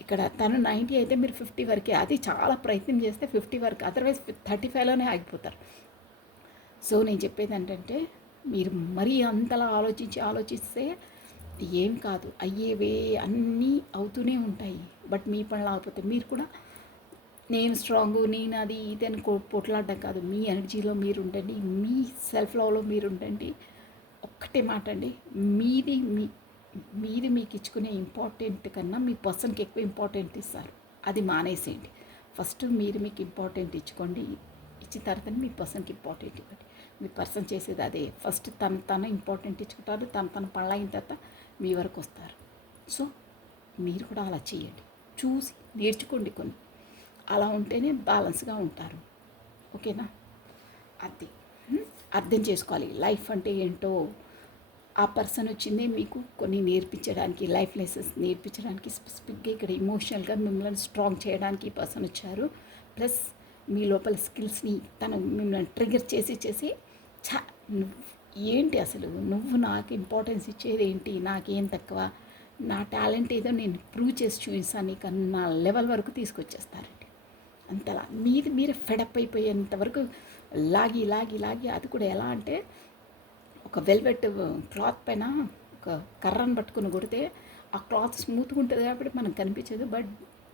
ఇక్కడ తను 90 అయితే మీరు 50 వరకే. అది చాలా ప్రయత్నం చేస్తే 50 వరకు, అదర్వైజ్ 35లోనే ఆగిపోతారు. సో నేను చెప్పేది ఏంటంటే, మీరు మరీ అంతలా ఆలోచిస్తే ఏం కాదు, అయ్యేవే అన్నీ అవుతూనే ఉంటాయి. బట్ మీ పనులు ఆగిపోతే మీరు కూడా నేను స్ట్రాంగు, నేను అది ఇది అని పోట్లాడడం కాదు. మీ ఎనర్జీలో మీరు ఉండండి, మీ సెల్ఫ్ లవ్లో మీరు ఉండండి. ఒక్కటే మాట అండి, మీది మీకు ఇచ్చుకునే ఇంపార్టెంట్ కన్నా మీ పర్సన్కి ఎక్కువ ఇంపార్టెంట్ ఇస్తారు. అది మానేసేయండి. ఫస్ట్ మీరు మీకు ఇంపార్టెంట్ ఇచ్చుకోండి. ఇచ్చిన తర్వాత మీ పర్సన్కి ఇంపార్టెంట్ ఇవ్వండి. మీ పర్సన్ చేసేది అదే. ఫస్ట్ తను ఇంపార్టెంట్ ఇచ్చుకుంటారు, తన పనులు అయిన తర్వాత మీ వరకు వస్తారు. సో మీరు కూడా అలా చేయండి. చూసి నేర్చుకోండి కొన్ని. అలా ఉంటేనే బ్యాలెన్స్గా ఉంటారు. ఓకేనా? అది అర్థం చేసుకోవాలి. లైఫ్ అంటే ఏంటో ఆ పర్సన్ వచ్చింది మీకు కొన్ని నేర్పించడానికి, లైఫ్ లెసన్స్ నేర్పించడానికి. స్పెసిఫిక్గా ఇక్కడ ఇమోషనల్గా మిమ్మల్ని స్ట్రాంగ్ చేయడానికి ఈ పర్సన్ వచ్చారు. ప్లస్ మీ లోపల స్కిల్స్ని తను మిమ్మల్ని ట్రిగర్ చేసి ఏంటి అసలు నువ్వు నాకు ఇంపార్టెన్స్ ఇచ్చేది ఏంటి, నాకేం తక్కువ, నా టాలెంట్ ఏదో నేను ప్రూవ్ చేసి చూపిస్తాను నీకు అన్న లెవెల్ వరకు తీసుకొచ్చేస్తారండి. అంతలా మీరే ఫెడప్ అయిపోయేంత వరకు లాగి అది కూడా ఎలా అంటే, ఒక వెల్వెట్ క్లాత్ పైన ఒక కర్రను పట్టుకుని కొడితే ఆ క్లాత్ స్మూత్గా ఉంటుంది కాబట్టి మనకు కనిపించదు, బట్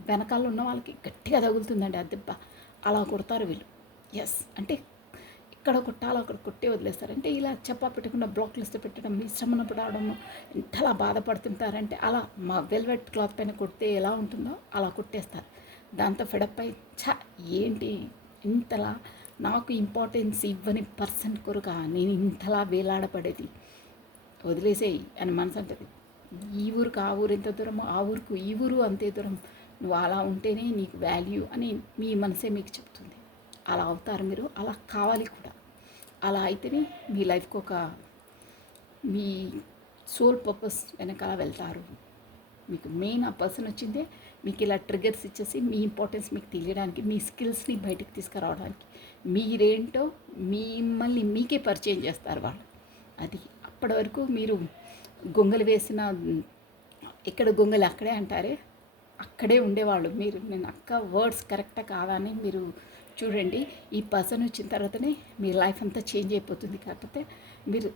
వెనకాల ఉన్న వాళ్ళకి గట్టిగా తగులుతుందండి ఆ దెబ్బ. అలా కొడతారు వీళ్ళు. ఎస్, అంటే ఎక్కడ కొట్టాలో అక్కడ కొట్టే వదిలేస్తారు. అంటే ఇలా చెప్పా పెట్టకుండా బ్లాక్ లిస్ట్ పెట్టడం, ఇష్టం ఉన్నప్పుడు రావడం, ఎంతలా బాధపడుతుంటారంటే అలా మా వెల్వెట్ క్లాత్ పైన కొడితే ఎలా ఉంటుందో అలా కొట్టేస్తారు. దాంతో ఫెడప్ అయి ఏంటి ఇంతలా నాకు ఇంపార్టెన్స్ ఇవ్వని పర్సన్ కొరక నేను ఇంతలా వేలాడపడేది, వదిలేసేయి అని మనసు అంటది. ఈ ఊరికి ఆ ఊరు ఎంత దూరమో ఆ ఊరికి ఈ ఊరు అంతే దూరం, నువ్వు అలా ఉంటేనే నీకు వాల్యూ అని మీ మనసే మీకు చెప్తుంది. అలా అవుతారు మీరు, అలా కావాలి కూడా. అలా అయితేనే మీ లైఫ్కి ఒక మీ సోల్ పర్పస్ వెనకాల వెళ్తారు. మీకు మెయిన్ ఆ పర్సన్ వచ్చిందే మీకు ఇలా ట్రిగర్స్ ఇచ్చేసి మీ ఇంపార్టెన్స్ మీకు తెలియడానికి, మీ స్కిల్స్ని బయటకు తీసుకురావడానికి, మీరేంటో మిమ్మల్ని మీకే పరిచయం చేస్తారు వాళ్ళు. అది అప్పటి వరకు మీరు గొంగలు వేసిన ఎక్కడ గొంగలు అక్కడే అంటారే, అక్కడే ఉండేవాళ్ళు మీరు. నేను అక్క వర్డ్స్ కరెక్టా కాదా అని మీరు చూడండి. ఈ పర్సన్ వచ్చిన తర్వాతనే మీ లైఫ్ అంతా చేంజ్ అయిపోతుంది. కాకపోతే మీరు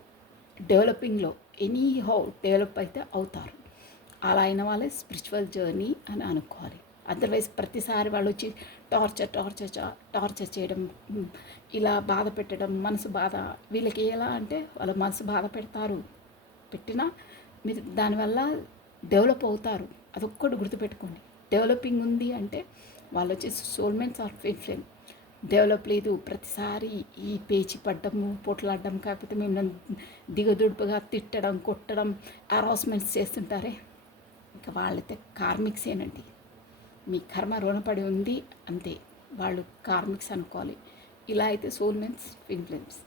డెవలపింగ్లో ఎనీ హౌ డెవలప్ అయితే అవుతారు. అలా అయిన వాళ్ళే స్పిరిచువల్ జర్నీ అని అనుకోవాలి. అదర్వైజ్ ప్రతిసారి వాళ్ళు వచ్చి టార్చర్ చేయడం, ఇలా బాధ పెట్టడం, మనసు బాధ, వీళ్ళకి ఎలా అంటే వాళ్ళ మనసు బాధ పెట్టినా మీరు దానివల్ల డెవలప్ అవుతారు. అదొక్కటి గుర్తుపెట్టుకోండి. డెవలపింగ్ ఉంది అంటే వాళ్ళు వచ్చేసి soulmates or twin flame. Develop లేదు, ప్రతిసారి ఈ పేచి పడ్డము, పొట్లాడడం, కాకపోతే మిమ్మల్ని దిగదుడుపుగా తిట్టడం, కొట్టడం, హరాస్మెంట్స్ చేస్తుంటారే, ఇంకా వాళ్ళైతే కార్మిక్సేనండి. మీ కర్మ రుణపడి ఉంది అంతే, వాళ్ళు కార్మిక్స్ అనుకోవాలి. ఇలా అయితే soulmates twin flames.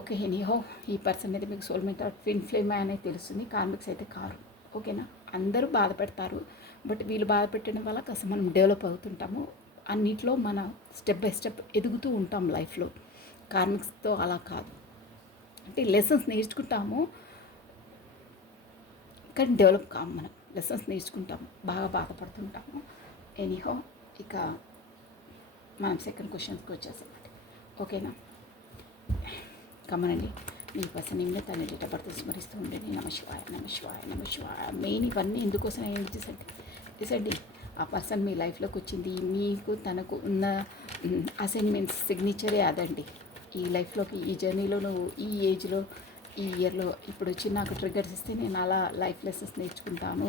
Okay, anyhow ఈ పర్సన్ అయితే మీకు సోల్మేట్ ట్విన్ ఫ్లేమ్ అనేది తెలుస్తుంది, కార్మిక్స్ అయితే కారు. ఓకేనా? అందరూ బాధపెడతారు, బట్ వీళ్ళు బాధపెట్టడం వల్ల కాస్త మనం డెవలప్ అవుతుంటాము. అన్నిట్లో మన స్టెప్ బై స్టెప్ ఎదుగుతూ ఉంటాం లైఫ్లో. కార్మిక్స్తో అలా కాదు. అంటే లెసన్స్ నేర్చుకుంటాము కానీ డెవలప్ కాము. మనం లెసన్స్ నేర్చుకుంటాము, బాగా బాధపడుతుంటాము. ఎనీహో ఇక మనం సెకండ్ క్వశ్చన్స్కి వచ్చేసామండి. ఓకేనా? కమనండి. మీ పర్సన్ ఏమిటో తన డేట్ ఆఫ్ బర్త్ స్మరిస్తూ ఉండండి. నమశివాయ నమశివాయ నమశివాయ. మెయిన్ ఇవన్నీ ఎందుకోసం ఏంటి డిసండి. ఆ పర్సన్ మీ లైఫ్లోకి వచ్చింది, మీకు తనకు ఉన్న అసైన్మెంట్స్ సిగ్నేచరే అదండి. ఈ లైఫ్లోకి, ఈ జర్నీలో, నువ్వు ఈ ఏజ్లో, ఈ ఇయర్లో ఇప్పుడు వచ్చి నాకు ట్రిగర్స్ ఇస్తే నేను అలా లైఫ్ లెసన్స్ నేర్చుకుంటాను,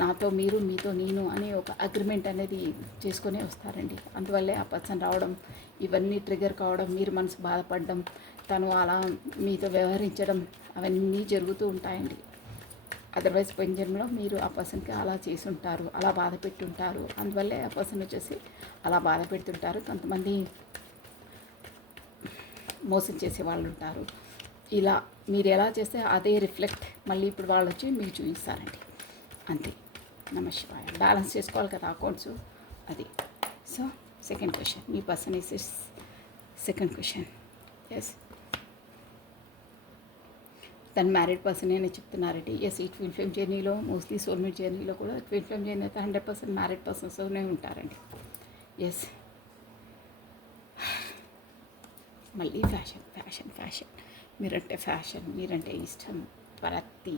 నాతో మీరు మీతో నేను అనే ఒక అగ్రిమెంట్ అనేది చేసుకునే వస్తారండి. అందువల్లే ఆ పర్సన్ రావడం, ఇవన్నీ ట్రిగర్ కావడం, మీరు మనసు బాధపడడం, తను అలా మీతో వ్యవహరించడం, అవన్నీ జరుగుతూ ఉంటాయండి. అదర్వైజ్ పోయిన జన్మలో మీరు ఆ పర్సన్కి అలా చేసి ఉంటారు, అలా బాధ పెట్టుంటారు. అందువల్లే ఆ పర్సన్ వచ్చేసి అలా బాధ పెడుతుంటారు. కొంతమంది మోసం చేసే వాళ్ళు ఉంటారు. ఇలా మీరు ఎలా చేస్తే అదే రిఫ్లెక్ట్ మళ్ళీ ఇప్పుడు వాళ్ళు వచ్చి మీకు చూపిస్తారండి. అంతే. నమశివాయ. బ్యాలెన్స్ చేసుకోవాలి కదా అకౌంట్స్, అది. సో సెకండ్ క్వశ్చన్, మీ person is second question. Yes, తను మ్యారీడ్ పర్సన్ అని చెప్తున్నారండి. ఎస్, ఈ ట్విన్ ఫ్లేమ్ జర్నీలో మోస్ట్లీ సోల్మేట్ జర్నీలో కూడా ట్విన్ ఫ్లేమ్ జర్నీ అయితే 100% మ్యారీడ్ పర్సన్స్తోనే ఉంటారండి. ఎస్, మళ్ళీ ఫ్యాషన్ ఫ్యాషన్ ఫ్యాషన్. మీరంటే ఫ్యాషన్, మీరంటే ఇష్టం, ప్రతి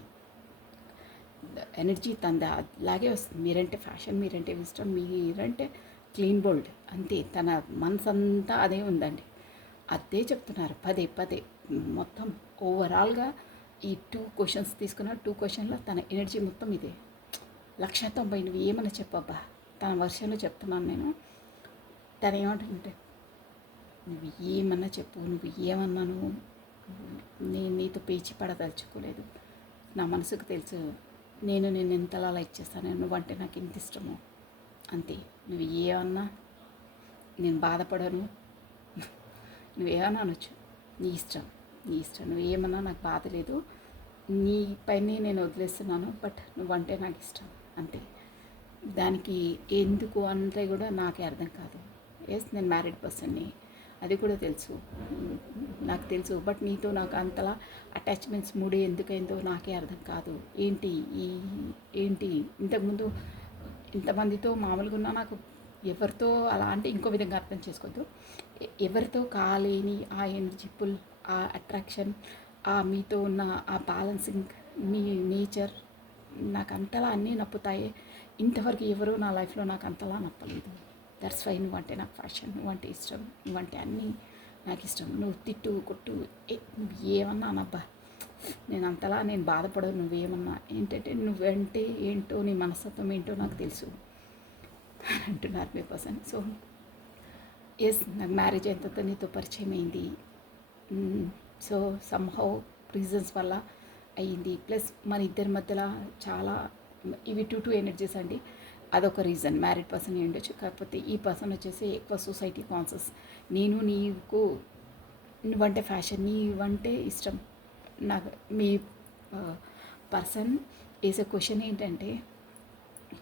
ఎనర్జీ తంద అలాగే వస్తుంది. మీరంటే ఫ్యాషన్, మీరంటే ఇష్టం, మీరంటే క్లీన్ బోల్డ్, అంతే. తన మనసంతా అదే ఉందండి. అదే చెప్తున్నారు పదే పదే. మొత్తం ఓవరాల్గా ఈ 2 క్వశ్చన్స్ తీసుకున్న 2 క్వశ్చన్లో తన ఎనర్జీ మొత్తం ఇదే. 190 నువ్వు ఏమన్నా చెప్పబ్బా, తన వర్షంలో చెప్తున్నాను నేను. తను ఏమంటుంటే, నువ్వు ఏమన్నా చెప్పు, నువ్వు ఏమన్నాను, నేను నీతో పేచి పడదలుచుకోలేదు. నా మనసుకు తెలుసు నేను ఎంతలా లైక్ చేస్తాను, నువ్వంటే నాకు ఎంత ఇష్టమో, అంతే. నువ్వు ఏమన్నా నేను బాధపడను, నువ్వేమన్నా అనొచ్చు, నీ ఇష్టం, నువ్వు ఏమన్నా నాకు బాధ లేదు, నీ పైనే నేను వదిలేస్తున్నాను, బట్ నువ్వంటే నాకు ఇష్టం, అంతే. దానికి ఎందుకు అంటే కూడా నాకే అర్థం కాదు. ఎస్, నేను మ్యారీడ్ పర్సన్ని, అది కూడా తెలుసు, నాకు తెలుసు. బట్ నీతో నాకు అంతలా అటాచ్మెంట్స్ మూడే ఎందుకైందో నాకే అర్థం కాదు. ఏంటి ఇంతకుముందు ఇంతమందితో మామూలుగా ఉన్నా, నాకు ఎవరితో అలా అంటే ఇంకో విధంగా అర్థం చేసుకోవద్దు. ఎవరితో కాలేని ఆ ఎనర్జీ పుల్, ఆ అట్రాక్షన్, ఆ మీతో ఉన్న ఆ బ్యాలెన్సింగ్, మీ నేచర్ నాకు అంతలా అన్నీ నప్పుతాయి. ఇంతవరకు ఎవరో నా లైఫ్లో నాకు అంతలా నప్పలేదు. దట్స్ వై నువ్వంటే నాకు ఫ్యాషన్, నువ్వంటే ఇష్టం, నువ్వంటే అన్నీ నాకు ఇష్టం. నువ్వు తిట్టు కొట్టు, నువ్వు ఏమన్నా అనబ్బా, నేను అంతలా నేను బాధపడను. నువ్వేమన్నా ఏంటంటే నువ్వంటే ఏంటో, నీ మనస్తత్వం ఏంటో నాకు తెలుసు అంటున్నారు మీ పర్సన్. సో ఎస్, నాకు మ్యారేజ్ అయిన తర్వాత నీతో పరిచయం అయింది. సో సమ్హౌ రీజన్స్ వల్ల అయ్యింది. ప్లస్ మన ఇద్దరి మధ్యలో చాలా ఇవి టూ ఎనర్జీస్ అండి. అదొక రీజన్, మ్యారీడ్ పర్సన్ ఉండొచ్చు. కాకపోతే ఈ పర్సన్ వచ్చేసి ఎక్కువ సొసైటీ కాన్షియస్. నేను నీకు, నువ్వంటే ఫ్యాషన్, నీవంటే ఇష్టం. నాకు మీ పర్సన్ వేసే క్వశ్చన్ ఏంటంటే,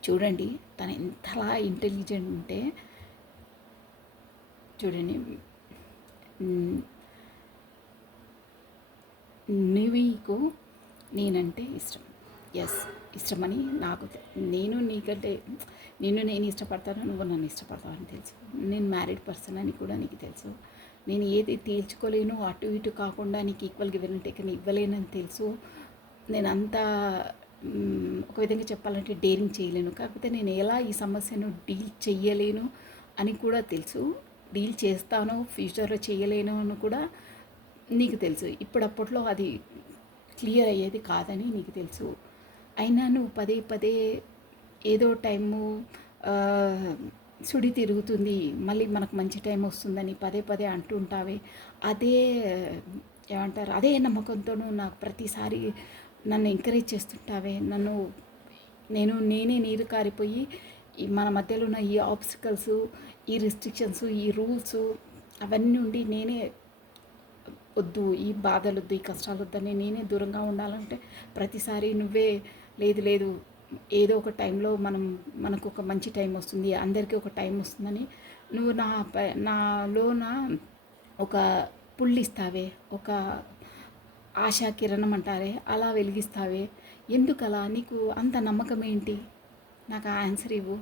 చూడండి తను ఎంతలా ఇంటెలిజెంట్ ఉంటే చూడండి, నీకు నేనంటే ఇష్టం. ఎస్, ఇష్టమని నాకు నేను నీకంటే నేను ఇష్టపడతాను, నువ్వు నన్ను ఇష్టపడతావు అని తెలుసు. నేను మ్యారీడ్ పర్సన్ అని కూడా నీకు తెలుసు. నేను ఏది తేల్చుకోలేను, అటు ఇటు కాకుండా నీకు ఈక్వల్ గివెన్ అండ్ టేకన్ ఇవ్వలేనని తెలుసు. నేను అంతా ఒక విధంగా చెప్పాలంటే డేరింగ్ చేయలేను. కాకపోతే నేను ఎలా ఈ సమస్యను డీల్ చెయ్యలేను అని కూడా తెలుసు. డీల్ చేస్తాను, ఫ్యూచర్లో చేయలేను అని కూడా నీకు తెలుసు. ఇప్పుడప్పట్లో అది క్లియర్ అయ్యేది కాదని నీకు తెలుసు. అయినా నువ్వు పదే పదే ఏదో టైము సుడి తిరుగుతుంది, మళ్ళీ మనకు మంచి టైం వస్తుందని పదే పదే అంటుంటావే. అదే ఏమంటారు, అదే నమ్మకంతోనూ నాకు ప్రతిసారి నన్ను ఎంకరేజ్ చేస్తుంటావే. నేనే నీరు కారిపోయి మన మధ్యలో ఉన్న ఈ ఆబ్స్టికల్స్, ఈ రిస్ట్రిక్షన్స్, ఈ రూల్స్ అవన్నీ ఉండి నేనే వద్దు, ఈ బాధలు వద్దు, ఈ కష్టాలు వద్దని నేనే దూరంగా ఉండాలంటే ప్రతిసారి నువ్వే లేదు ఏదో ఒక టైంలో మనకు ఒక మంచి టైం వస్తుంది, అందరికీ ఒక టైం వస్తుందని నువ్వు నాలోన ఒక పుల్లిస్తావే, ఒక ఆశా కిరణం అంటారే అలా వెలిగిస్తావే. ఎందుకలా? నీకు అంత నమ్మకం ఏంటి? నాకు ఆ ఆన్సర్ ఇవ్వు.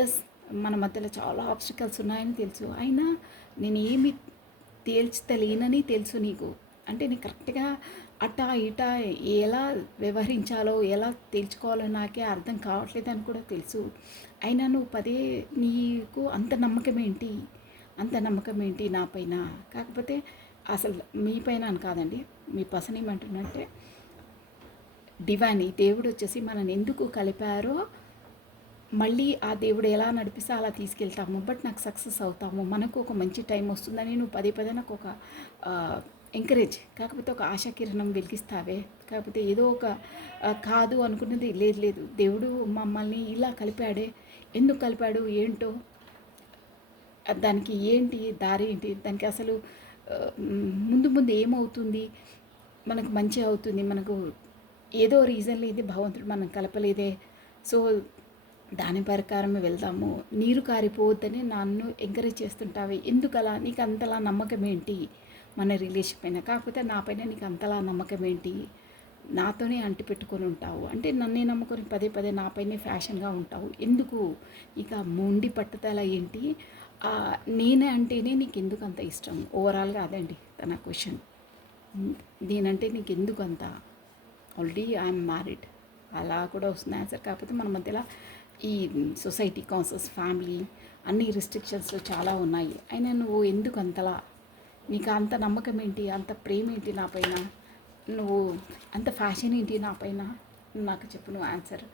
ఎస్, మన మధ్యలో చాలా ఆబ్స్టికల్స్ ఉన్నాయని తెలుసు. అయినా నేను ఏమి తేల్చలేనని తెలుసు నీకు. అంటే నీకు కరెక్ట్గా అటా ఇటా ఎలా వ్యవహరించాలో, ఎలా తేల్చుకోవాలో నాకే అర్థం కావట్లేదని కూడా తెలుసు. అయినా నువ్వు పదే నీకు అంత నమ్మకం ఏంటి నా పైన? కాకపోతే అసలు మీ పైన అని కాదండి, మీ పర్సన్ ఏమంటుందంటే, డివైన్ దేవుడు వచ్చేసి మనల్ని ఎందుకు కలిపారో, మళ్ళీ ఆ దేవుడు ఎలా నడిపిస్తే అలా తీసుకెళ్తాము. బట్ నాకు సక్సెస్ అవుతాము, మనకు ఒక మంచి టైం వస్తుందని నువ్వు పదే నాకు ఒక ఎంకరేజ్, కాకపోతే ఒక ఆశాకిరణం వెలిగిస్తావే. కాకపోతే ఏదో ఒక కాదు అనుకున్నది లేదు దేవుడు మమ్మల్ని ఇలా కలిపాడే, ఎందుకు కలిపాడు ఏంటో, దానికి ఏంటి దారి ఏంటి, దానికి అసలు ముందు ఏమవుతుంది, మనకు మంచి అవుతుంది, మనకు ఏదో రీజన్ లేదు, భగవంతుడు మనం కలపలేదే. సో దాని ప్రకారమే వెళ్దాము, నీరు కారిపోవద్దని నన్ను ఎంకరేజ్ చేస్తుంటావే. ఎందుకలా? నీకు అంతలా నమ్మకం ఏంటి మన రిలేషన్ పైన? కాకపోతే నా పైన నీకు అంతలా నమ్మకం ఏంటి? నాతోనే అంటి పెట్టుకొని ఉంటావు అంటే, నన్నే నమ్ముకొని పదే నాపైనే ఫ్యాషన్గా ఉంటావు ఎందుకు? ఇక మొండి పట్టుదల ఏంటి? నేనే అంటేనే నీకు ఎందుకు అంత ఇష్టం? ఓవరాల్గా అదండి తన క్వశ్చన్. నేనంటే నీకు ఎందుకు అంత? ఆల్రెడీ ఐఎమ్ మ్యారీడ్, అలా కూడా వస్తుంది ఆన్సర్. కాకపోతే మన మధ్యలో ఈ సొసైటీ కాన్సెస్, ఫ్యామిలీ, అన్ని రిస్ట్రిక్షన్స్ చాలా ఉన్నాయి. అయినా నువ్వు ఎందుకు అంతలా, నీకు అంత నమ్మకం ఏంటి, అంత ప్రేమ ఏంటి నా పైన, నువ్వు అంత ఫ్యాషన్ ఏంటి నా పైన? నాకు చెప్పు నువ్వు ఆన్సర్.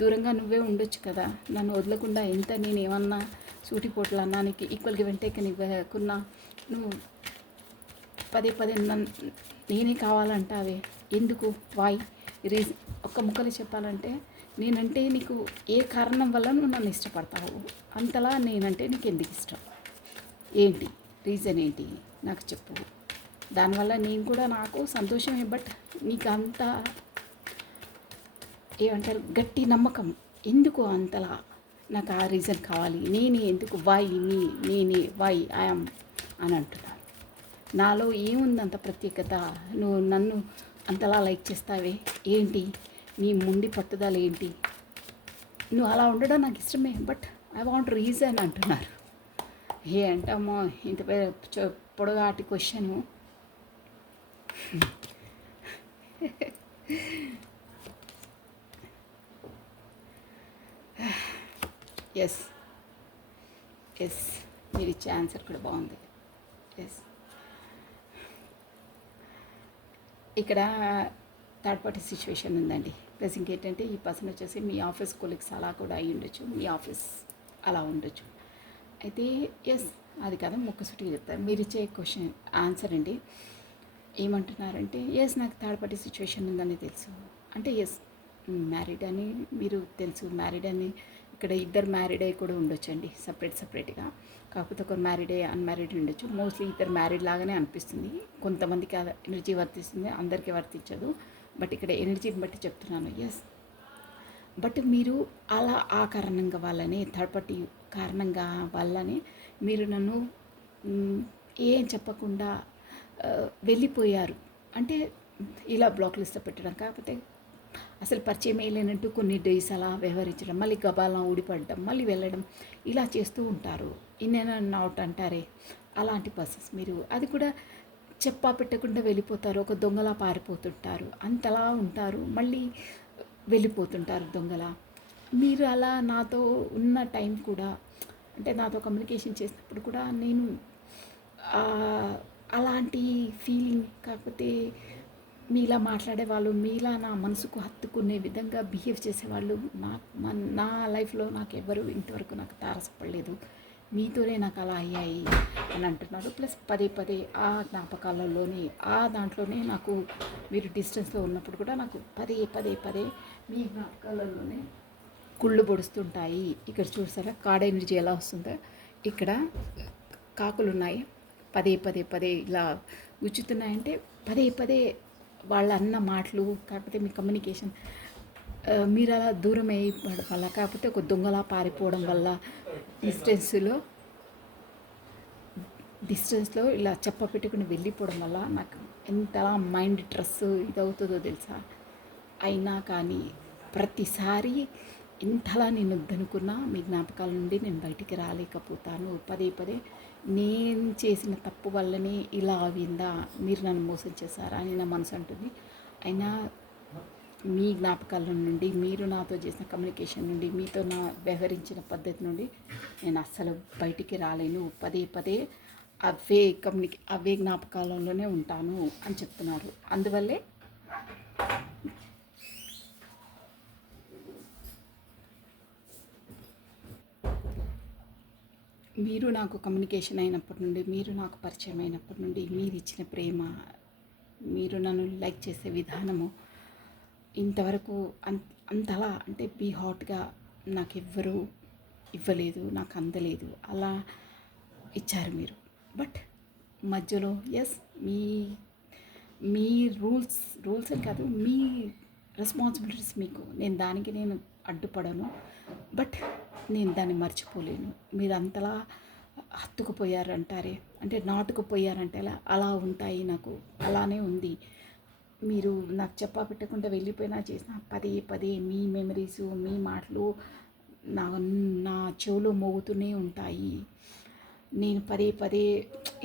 దూరంగా నువ్వే ఉండొచ్చు కదా, నన్ను వదలకుండా. ఎంత నేను ఏమన్నా సూటిపోట్లన్నా, నీకు ఈక్వల్ గివెన్ టేకన్ ఇవ్వకున్నా నువ్వు పదే నేనే కావాలంటావే ఎందుకు? వాయ్ రీజన్ ఒక్క ముక్కలు చెప్పాలంటే, నేనంటే నీకు ఏ కారణం వల్ల నువ్వు నన్ను ఇష్టపడతావు? అంతలా నేనంటే నీకు ఎందుకు ఇష్టం? ఏంటి రీజన్ ఏంటి నాకు చెప్పు. దానివల్ల నేను కూడా నాకు సంతోషమే. బట్ నీకు అంత ఏమంటారు, గట్టి నమ్మకం ఎందుకు అంతలా? నాకు ఆ రీజన్ కావాలి. నేనే ఎందుకు? నేనే వై ఐఎమ్ అని అంటున్నాను. నాలో ఏముంది అంత ప్రత్యేకత? నువ్వు నన్ను అంతలా లైక్ చేస్తావే ఏంటి? నీ ముండి పట్టుదల ఏంటి? నువ్వు అలా ఉండడం నాకు ఇష్టమే, బట్ ఐ వాంట్ రీజన్ అంటున్నారు. అంటమ్మో ఇంత పొడగాటి క్వశ్చను. ఎస్ మీరు ఇచ్చే ఆన్సర్ కూడా బాగుంది. ఎస్. ఇక్కడ థర్డ్ పార్టీ సిచ్యువేషన్ ఉందండి. ప్లస్ ఇంకేంటంటే ఈ పర్సన్ వచ్చేసి మీ ఆఫీస్ కొలీగ్స్ అలా కూడా అయి ఉండొచ్చు, మీ ఆఫీస్ అలా ఉండొచ్చు. అయితే ఎస్, అది కదా ముక్కుసూటిగా చెప్తారు. మీరు ఇచ్చే క్వశ్చన్ ఆన్సర్ అండి. ఏమంటున్నారంటే ఎస్ నాకు థర్డ్ పార్టీ సిచ్యువేషన్ ఉందని తెలుసు అంటే ఎస్ మ్యారీడ్ అని మీరు తెలుసు. మ్యారీడ్ అని ఇక్కడ ఇద్దరు మ్యారీడ్ అయ్యి కూడా ఉండొచ్చండి సపరేట్గా. కాకపోతే ఒకరు మ్యారీడ్ అయ్యి అన్మ్యారీడ్ ఉండొచ్చు. మోస్ట్లీ ఇద్దరు మ్యారీడ్ లాగానే అనిపిస్తుంది. కొంతమందికి ఎనర్జీ వర్తిస్తుంది, అందరికీ వర్తించదు. బట్ ఇక్కడ ఎనర్జీని బట్టి చెప్తున్నాను. ఎస్, బట్ మీరు అలా ఆ కారణంగా వాళ్ళని థర్డ్ పార్టీ కారణంగా వాళ్ళని మీరు నన్ను ఏం చెప్పకుండా వెళ్ళిపోయారు అంటే ఇలా బ్లాక్ లిస్ట్లో పెట్టడం. కాకపోతే అసలు పరిచయం లేనట్టు కొన్ని డేస్ అలా వ్యవహరించడం, మళ్ళీ గబాలా ఊడిపడడం, మళ్ళీ వెళ్ళడం, ఇలా చేస్తూ ఉంటారు. ఇన్ అండ్ అవుట్ అంటారే, అలాంటి పర్సన్స్ మీరు. అది కూడా చెప్పా పెట్టకుండా వెళ్ళిపోతారు, ఒక దొంగలా పారిపోతుంటారు, అంతలా ఉంటారు, మళ్ళీ వెళ్ళిపోతుంటారు దొంగలా. మీరు అలా నాతో ఉన్న టైం కూడా అంటే నాతో కమ్యూనికేషన్ చేసినప్పుడు కూడా నేను అలాంటి ఫీలింగ్, కాకపోతే మీలా మాట్లాడేవాళ్ళు, మీలా నా మనసుకు హత్తుకునే విధంగా బిహేవ్ చేసేవాళ్ళు నా లైఫ్లో నాకు ఎవరు ఇంతవరకు నాకు తారసపడలేదు. మీతోనే నాకు అలా అయ్యాయి అని అంటున్నారు. ప్లస్ పదే పదే ఆ జ్ఞాపకాలలోనే ఆ దాంట్లోనే నాకు మీరు డిస్టెన్స్లో ఉన్నప్పుడు కూడా నాకు పదే పదే పదే మీ జ్ఞాపకాలలోనే కుళ్ళు పొడుస్తుంటాయి. ఇక్కడ చూసారా కాడ ఎనర్జీ ఎలా వస్తుందో, ఇక్కడ కాకులు ఉన్నాయి, పదే పదే పదే ఇలా గుచ్చుతున్నాయంటే పదే పదే వాళ్ళ అన్న మాటలు, కాకపోతే మీ కమ్యూనికేషన్ మీరు అలా దూరం అయిపోవడం వల్ల, కాకపోతే ఒక దొంగలా పారిపోవడం వల్ల డిస్టెన్స్లో ఇలా పెట్టుకుని వెళ్ళిపోవడం వల్ల నాకు ఎంతలా మైండ్ స్ట్రెస్ ఇదవుతుందో తెలుసా. అయినా కానీ ప్రతిసారి ఎంతలా నేను వద్దనుకున్నా మీ జ్ఞాపకాల నుండి నేను బయటికి రాలేకపోతాను. పదే పదే నేను చేసిన తప్పు వల్లనే ఇలా అయిందా, మీరు నన్ను మోసం చేశారా అని నా మనసు అంటుంది. అయినా మీ జ్ఞాపకాల నుండి, మీరు నాతో చేసిన కమ్యూనికేషన్ నుండి, మీతో నా వ్యవహరించిన పద్ధతి నుండి నేను అస్సలు బయటికి రాలేను. పదే పదే అవే జ్ఞాపకాలలోనే ఉంటాను అని చెప్తున్నారు. అందువల్లే మీరు నాకు కమ్యూనికేషన్ అయినప్పటి నుండి, మీరు నాకు పరిచయం అయినప్పటి నుండి, మీరు ఇచ్చిన ప్రేమ, మీరు నన్ను లైక్ చేసే విధానము ఇంతవరకు అంతలా అంటే బీ హాట్గా నాకెవ్వరూ ఇవ్వలేదు, నాకు అందలేదు. అలా ఇచ్చారు మీరు. బట్ మధ్యలో ఎస్ మీ మీ రూల్స్ అని కాదు, మీ రెస్పాన్సిబిలిటీస్ మీకు, నేను దానికి నేను అడ్డుపడను. బట్ నేను దాన్ని మర్చిపోలేను. మీరు అంతలా హత్తుకుపోయారంటారే, అంటే నాటుకుపోయారంటే అలా ఉంటాయి నాకు, అలానే ఉంది. మీరు నాకు చెప్పా పెట్టకుండా వెళ్ళిపోయినా చేసిన పదే పదే మీ మెమరీసు, మీ మాటలు నా నా చెవులో మోగుతూనే ఉంటాయి. నేను పదే పదే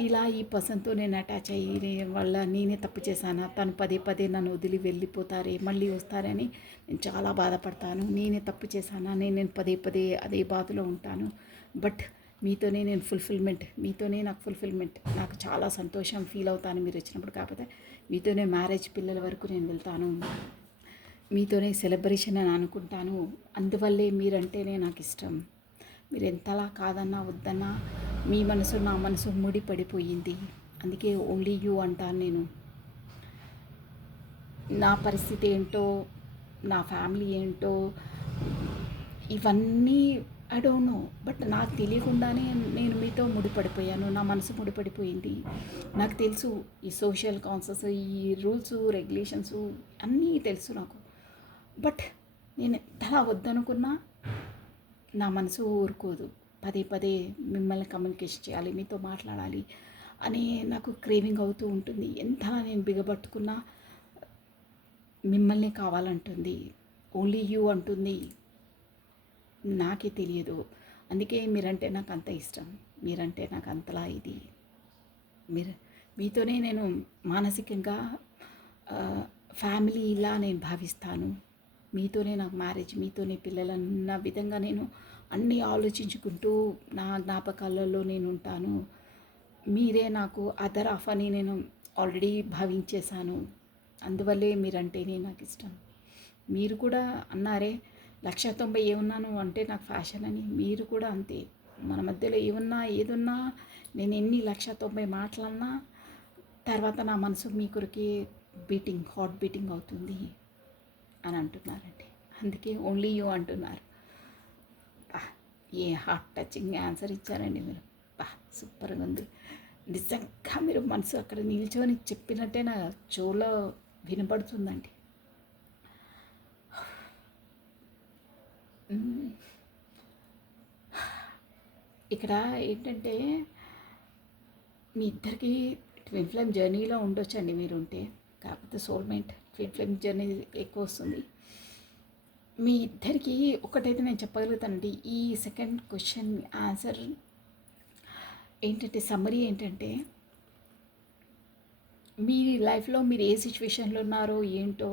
ఇలా ఈ పర్సన్తో నేను అటాచ్ అయ్యి వల్ల నేనే తప్పు చేశానా, తను పదే పదే నన్ను వదిలి వెళ్ళిపోతారే, మళ్ళీ వస్తారని నేను చాలా బాధపడతాను. నేనే తప్పు చేశానా, నేను పదే పదే అదే బాధలో ఉంటాను. బట్ మీతోనే నేను మీతోనే నాకు ఫుల్ఫిల్మెంట్, నాకు చాలా సంతోషం ఫీల్ అవుతాను మీరు వచ్చినప్పుడు. కాకపోతే మీతోనే మ్యారేజ్ పిల్లల వరకు నేను వెళ్తాను, మీతోనే సెలబ్రేషన్ అని అనుకుంటాను. అందువల్లే మీరంటేనే నాకు ఇష్టం. మీరు ఎంతలా కాదన్నా వద్దన్నా మీ మనసు నా మనసు ముడి పడిపోయింది. అందుకే ఓన్లీ యూ అంటాను నేను. నా పరిస్థితి ఏంటో, నా ఫ్యామిలీ ఏంటో, ఇవన్నీ ఐ డోంట్ నో. బట్ నాకు తెలియకుండానే నేను మీతో ముడిపడిపోయాను, నా మనసు ముడిపడిపోయింది. నాకు తెలుసు ఈ సోషల్ కాన్సెస్, ఈ రూల్స్ రెగ్యులేషన్స్ అన్నీ తెలుసు నాకు. బట్ నేను ఎంతలా వద్దనుకున్నా నా మనసు ఊరుకోదు. పదే పదే మిమ్మల్ని కమ్యూనికేషన్ చేయాలి, మీతో మాట్లాడాలి అని నాకు క్రేవింగ్ అవుతూ ఉంటుంది. ఎంతలా నేను బిగబట్టుకున్నా మిమ్మల్ని కావాలంటుంది, ఓన్లీ యూ అంటుంది. నాకే తెలియదు. అందుకే మీరంటే నాకు అంత ఇష్టం, మీరంటే నాకు అంతలా ఇది. మీతోనే నేను మానసికంగా ఫ్యామిలీలా నేను భావిస్తాను. మీతోనే నాకు మ్యారేజ్, మీతోనే పిల్లలన్న విధంగా నేను అన్నీ ఆలోచించుకుంటూ నా జ్ఞాపకాలలో నేను ఉంటాను. మీరే నాకు అదర్ హాఫ్ అని నేను ఆల్రెడీ భావించేశాను. అందువల్లే మీరంటేనే నాకు ఇష్టం. మీరు కూడా అన్నారే 1,90,000 ఏమున్నాను అంటే నాకు ఫ్యాషన్ అని. మీరు కూడా అంతే. మన మధ్యలో ఏమున్నా ఏదున్నా నేను ఎన్ని 1,90,000 మాటలన్నా తర్వాత నా మనసు మీ కొరికి బీటింగ్ హాట్ బీటింగ్ అవుతుంది అని అంటున్నారండి. అందుకే ఓన్లీ యూ అంటున్నారు. బా, ఏ హార్ట్ టచింగ్ ఆన్సర్ ఇచ్చారండి మీరు. బా, సూపర్గా ఉంది. నిజంగా మీరు మనసు అక్కడ నిల్చొని చెప్పినట్టే నా చెవులో వినపడుతుందండి. ఇక్కడ ఏంటంటే మీ ఇద్దరికి ట్విన్ ఫ్లేమ్ జర్నీలో ఉండొచ్చండి మీరుంటే. కాకపోతే సోల్మేట్ ట్విన్ ఫ్లేమ్ జర్నీ ఎక్కువ వస్తుంది. మీ ఇద్దరికి ఒకటైతే నేను చెప్పగలుగుతానండి. ఈ సెకండ్ క్వశ్చన్ ఆన్సర్ ఏంటంటే సమ్మరీ ఏంటంటే మీ లైఫ్లో మీరు ఏ సిచ్యువేషన్లో ఉన్నారో ఏంటో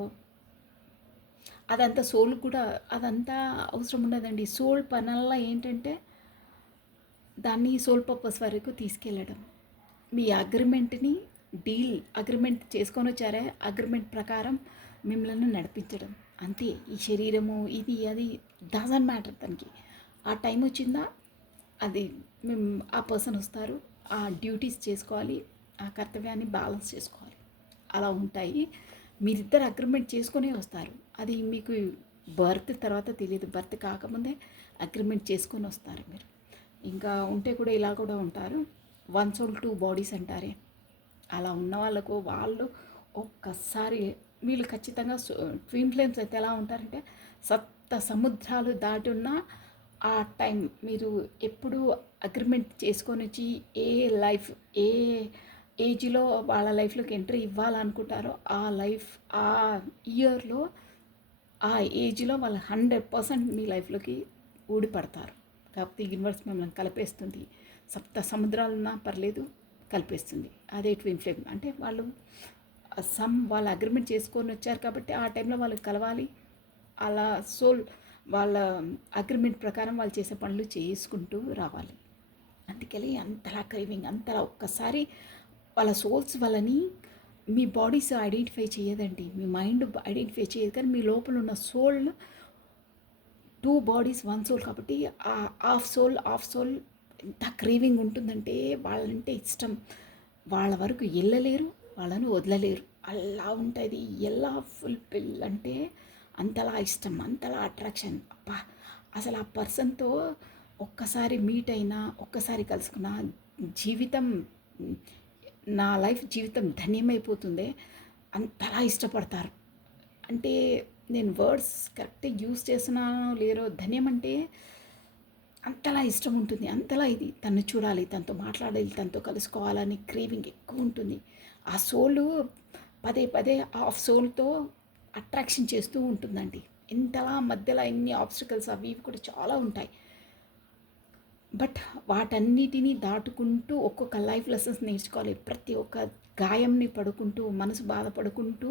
అదంతా సోల్ కూడా అదంతా అవసరం ఉండదండి. సోల్ పనల్లా ఏంటంటే దాన్ని సోల్ పర్పస్ వరకు తీసుకెళ్ళడం. మీ అగ్రిమెంట్ని అగ్రిమెంట్ చేసుకొని వచ్చారే అగ్రిమెంట్ ప్రకారం మిమ్మల్ని నడిపించడం అంతే. ఈ శరీరము ఇది అది డజంట్ మ్యాటర్ తనకి. ఆ టైం వచ్చిందా అది మేము ఆ పర్సన్ వస్తారు, ఆ డ్యూటీస్ చేసుకోవాలి, ఆ కర్తవ్యాన్ని బ్యాలెన్స్ చేసుకోవాలి. అలా ఉంటాయి. మీరిద్దరు అగ్రిమెంట్ చేసుకునే వస్తారు. అది మీకు బర్త్ తర్వాత తెలియదు. బర్త్ కాకముందే అగ్రిమెంట్ చేసుకొని వస్తారు మీరు. ఇంకా ఉంటే కూడా ఇలా కూడా ఉంటారు. 1 soul 2 bodies అంటారే, అలా ఉన్న వాళ్ళకు వాళ్ళు ఒక్కసారి వీళ్ళు ఖచ్చితంగా ట్విన్ ఫ్లేమ్స్ అయితే ఎలా ఉంటారంటే సప్త సముద్రాలు దాటి ఉన్న ఆ టైం మీరు ఎప్పుడు అగ్రిమెంట్ చేసుకొని వచ్చి ఏ లైఫ్ ఏ ఏజ్లో వాళ్ళ లైఫ్లోకి ఎంట్రీ ఇవ్వాలనుకుంటారో ఆ లైఫ్ ఆ ఇయర్లో ఆ ఏజ్లో వాళ్ళు 100% మీ లైఫ్లోకి ఊడిపడతారు. కాకపోతే యూనివర్స్ మిమ్మల్ని కలిపేస్తుంది. సప్త సముద్రాలున్నా పర్లేదు, కలిపేస్తుంది. అదే ట్విన్ ఫ్లేమ్ అంటే వాళ్ళు వాళ్ళ అగ్రిమెంట్ చేసుకొని వచ్చారు కాబట్టి ఆ టైంలో వాళ్ళు కలవాలి. అలా సోల్ వాళ్ళ అగ్రిమెంట్ ప్రకారం వాళ్ళు చేసే పనులు చేసుకుంటూ రావాలి. అందుకని అంతలా క్రేవింగ్ అంతలా ఒక్కసారి వాళ్ళ సోల్స్ వాళ్ళని మీ బాడీస్ ఐడెంటిఫై చేయదండి, మీ మైండ్ ఐడెంటిఫై చేయదు. కానీ మీ లోపల ఉన్న సోల్ 2 bodies 1 soul కాబట్టి ఆ హాఫ్ సోల్ ఎంత క్రేవింగ్ ఉంటుందంటే వాళ్ళంటే ఇష్టం. వాళ్ళ వరకు వెళ్ళలేరు, వాళ్ళని వదలలేరు. అలా ఉంటుంది. ఎలా ఫుల్ఫిల్ అంటే అంతలా ఇష్టం, అంతలా అట్రాక్షన్. అబ్బా, అసలు ఆ పర్సన్తో ఒక్కసారి మీట్ అయినా ఒక్కసారి కలుసుకున్న జీవితం నా లైఫ్ జీవితం ధన్యమైపోతుంది. అంతలా ఇష్టపడతారు. అంటే నేను వర్డ్స్ కరెక్ట్గా యూస్ చేస్తున్నానో లేరో, ధన్యం అంటే అంతలా ఇష్టం ఉంటుంది. అంతలా ఇది తను చూడాలి, తనతో మాట్లాడాలి, తనతో కలుసుకోవాలని క్రేవింగ్ ఎక్కువ ఉంటుంది. ఆ సోలు పదే పదే ఆఫ్ సోల్తో అట్రాక్షన్ చేస్తూ ఉంటుందండి. ఇంతలా మధ్యలో ఎన్ని ఆబ్స్టికల్స్ అవి ఇవి కూడా చాలా ఉంటాయి. బట్ వాటన్నిటినీ దాటుకుంటూ ఒక్కొక్క లైఫ్ లెసన్స్ నేర్చుకోవాలి. ప్రతి ఒక్క గాయంని పడుకుంటూ మనసు బాధపడుకుంటూ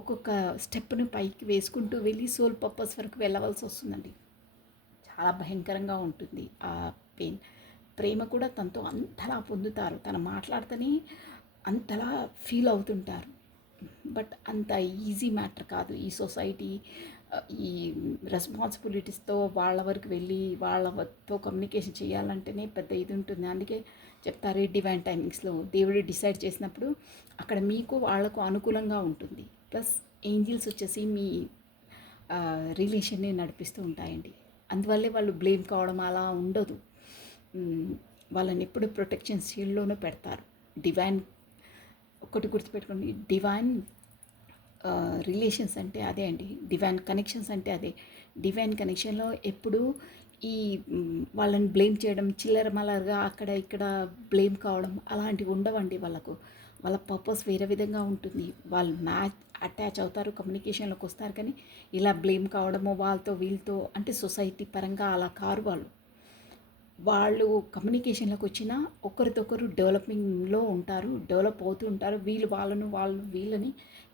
ఒక్కొక్క స్టెప్ని పైకి వేసుకుంటూ వెళ్ళి సోల్ పర్పస్ వరకు వెళ్ళవలసి వస్తుందండి. చాలా భయంకరంగా ఉంటుంది ఆ పెయిన్. ప్రేమ కూడా తనతో అంతలా పొందుతారు. తను మాట్లాడితేనే అంతలా ఫీల్ అవుతుంటారు. బట్ అంత ఈజీ మ్యాటర్ కాదు. ఈ సొసైటీ ఈ రెస్పాన్సిబిలిటీస్తో వాళ్ళ వరకు వెళ్ళి వాళ్ళతో కమ్యూనికేషన్ చేయాలంటేనే పెద్ద ఇది ఉంటుంది. అందుకే చెప్తారు డివైన్ టైమింగ్స్లో దేవుడు డిసైడ్ చేసినప్పుడు అక్కడ మీకు వాళ్ళకు అనుకూలంగా ఉంటుంది. ప్లస్ ఏంజిల్స్ వచ్చేసి మీ రిలేషన్ని నడిపిస్తూ ఉంటాయండి. అందువల్లే వాళ్ళు బ్లేమ్ కావడం అలా ఉండదు. వాళ్ళని ఎప్పుడు ప్రొటెక్షన్ షీల్డ్లోనే పెడతారు. డివైన్ ఒకటి గుర్తుపెట్టుకోండి, డివైన్ రిలేషన్స్ అంటే అదే అండి. డివైన్ కనెక్షన్స్ అంటే అదే. డివైన్ కనెక్షన్లో ఎప్పుడు ఈ వాళ్ళని బ్లేమ్ చేయడం, చిల్లర మల్లరగా అక్కడ ఇక్కడ బ్లేమ్ కావడం అలాంటివి ఉండవండి. వాళ్ళ పర్పస్ వేరే విధంగా ఉంటుంది. వాళ్ళు అటాచ్ అవుతారు, కమ్యూనికేషన్లోకి వస్తారు. కానీ ఇలా బ్లేమ్ కావడము వాళ్ళతో వీళ్ళతో అంటే సొసైటీ పరంగా అలా కారు వాళ్ళు కమ్యూనికేషన్లోకి వచ్చినా ఒకరితొకరు డెవలపింగ్లో ఉంటారు, డెవలప్ అవుతూ ఉంటారు. వాళ్ళు వీళ్ళని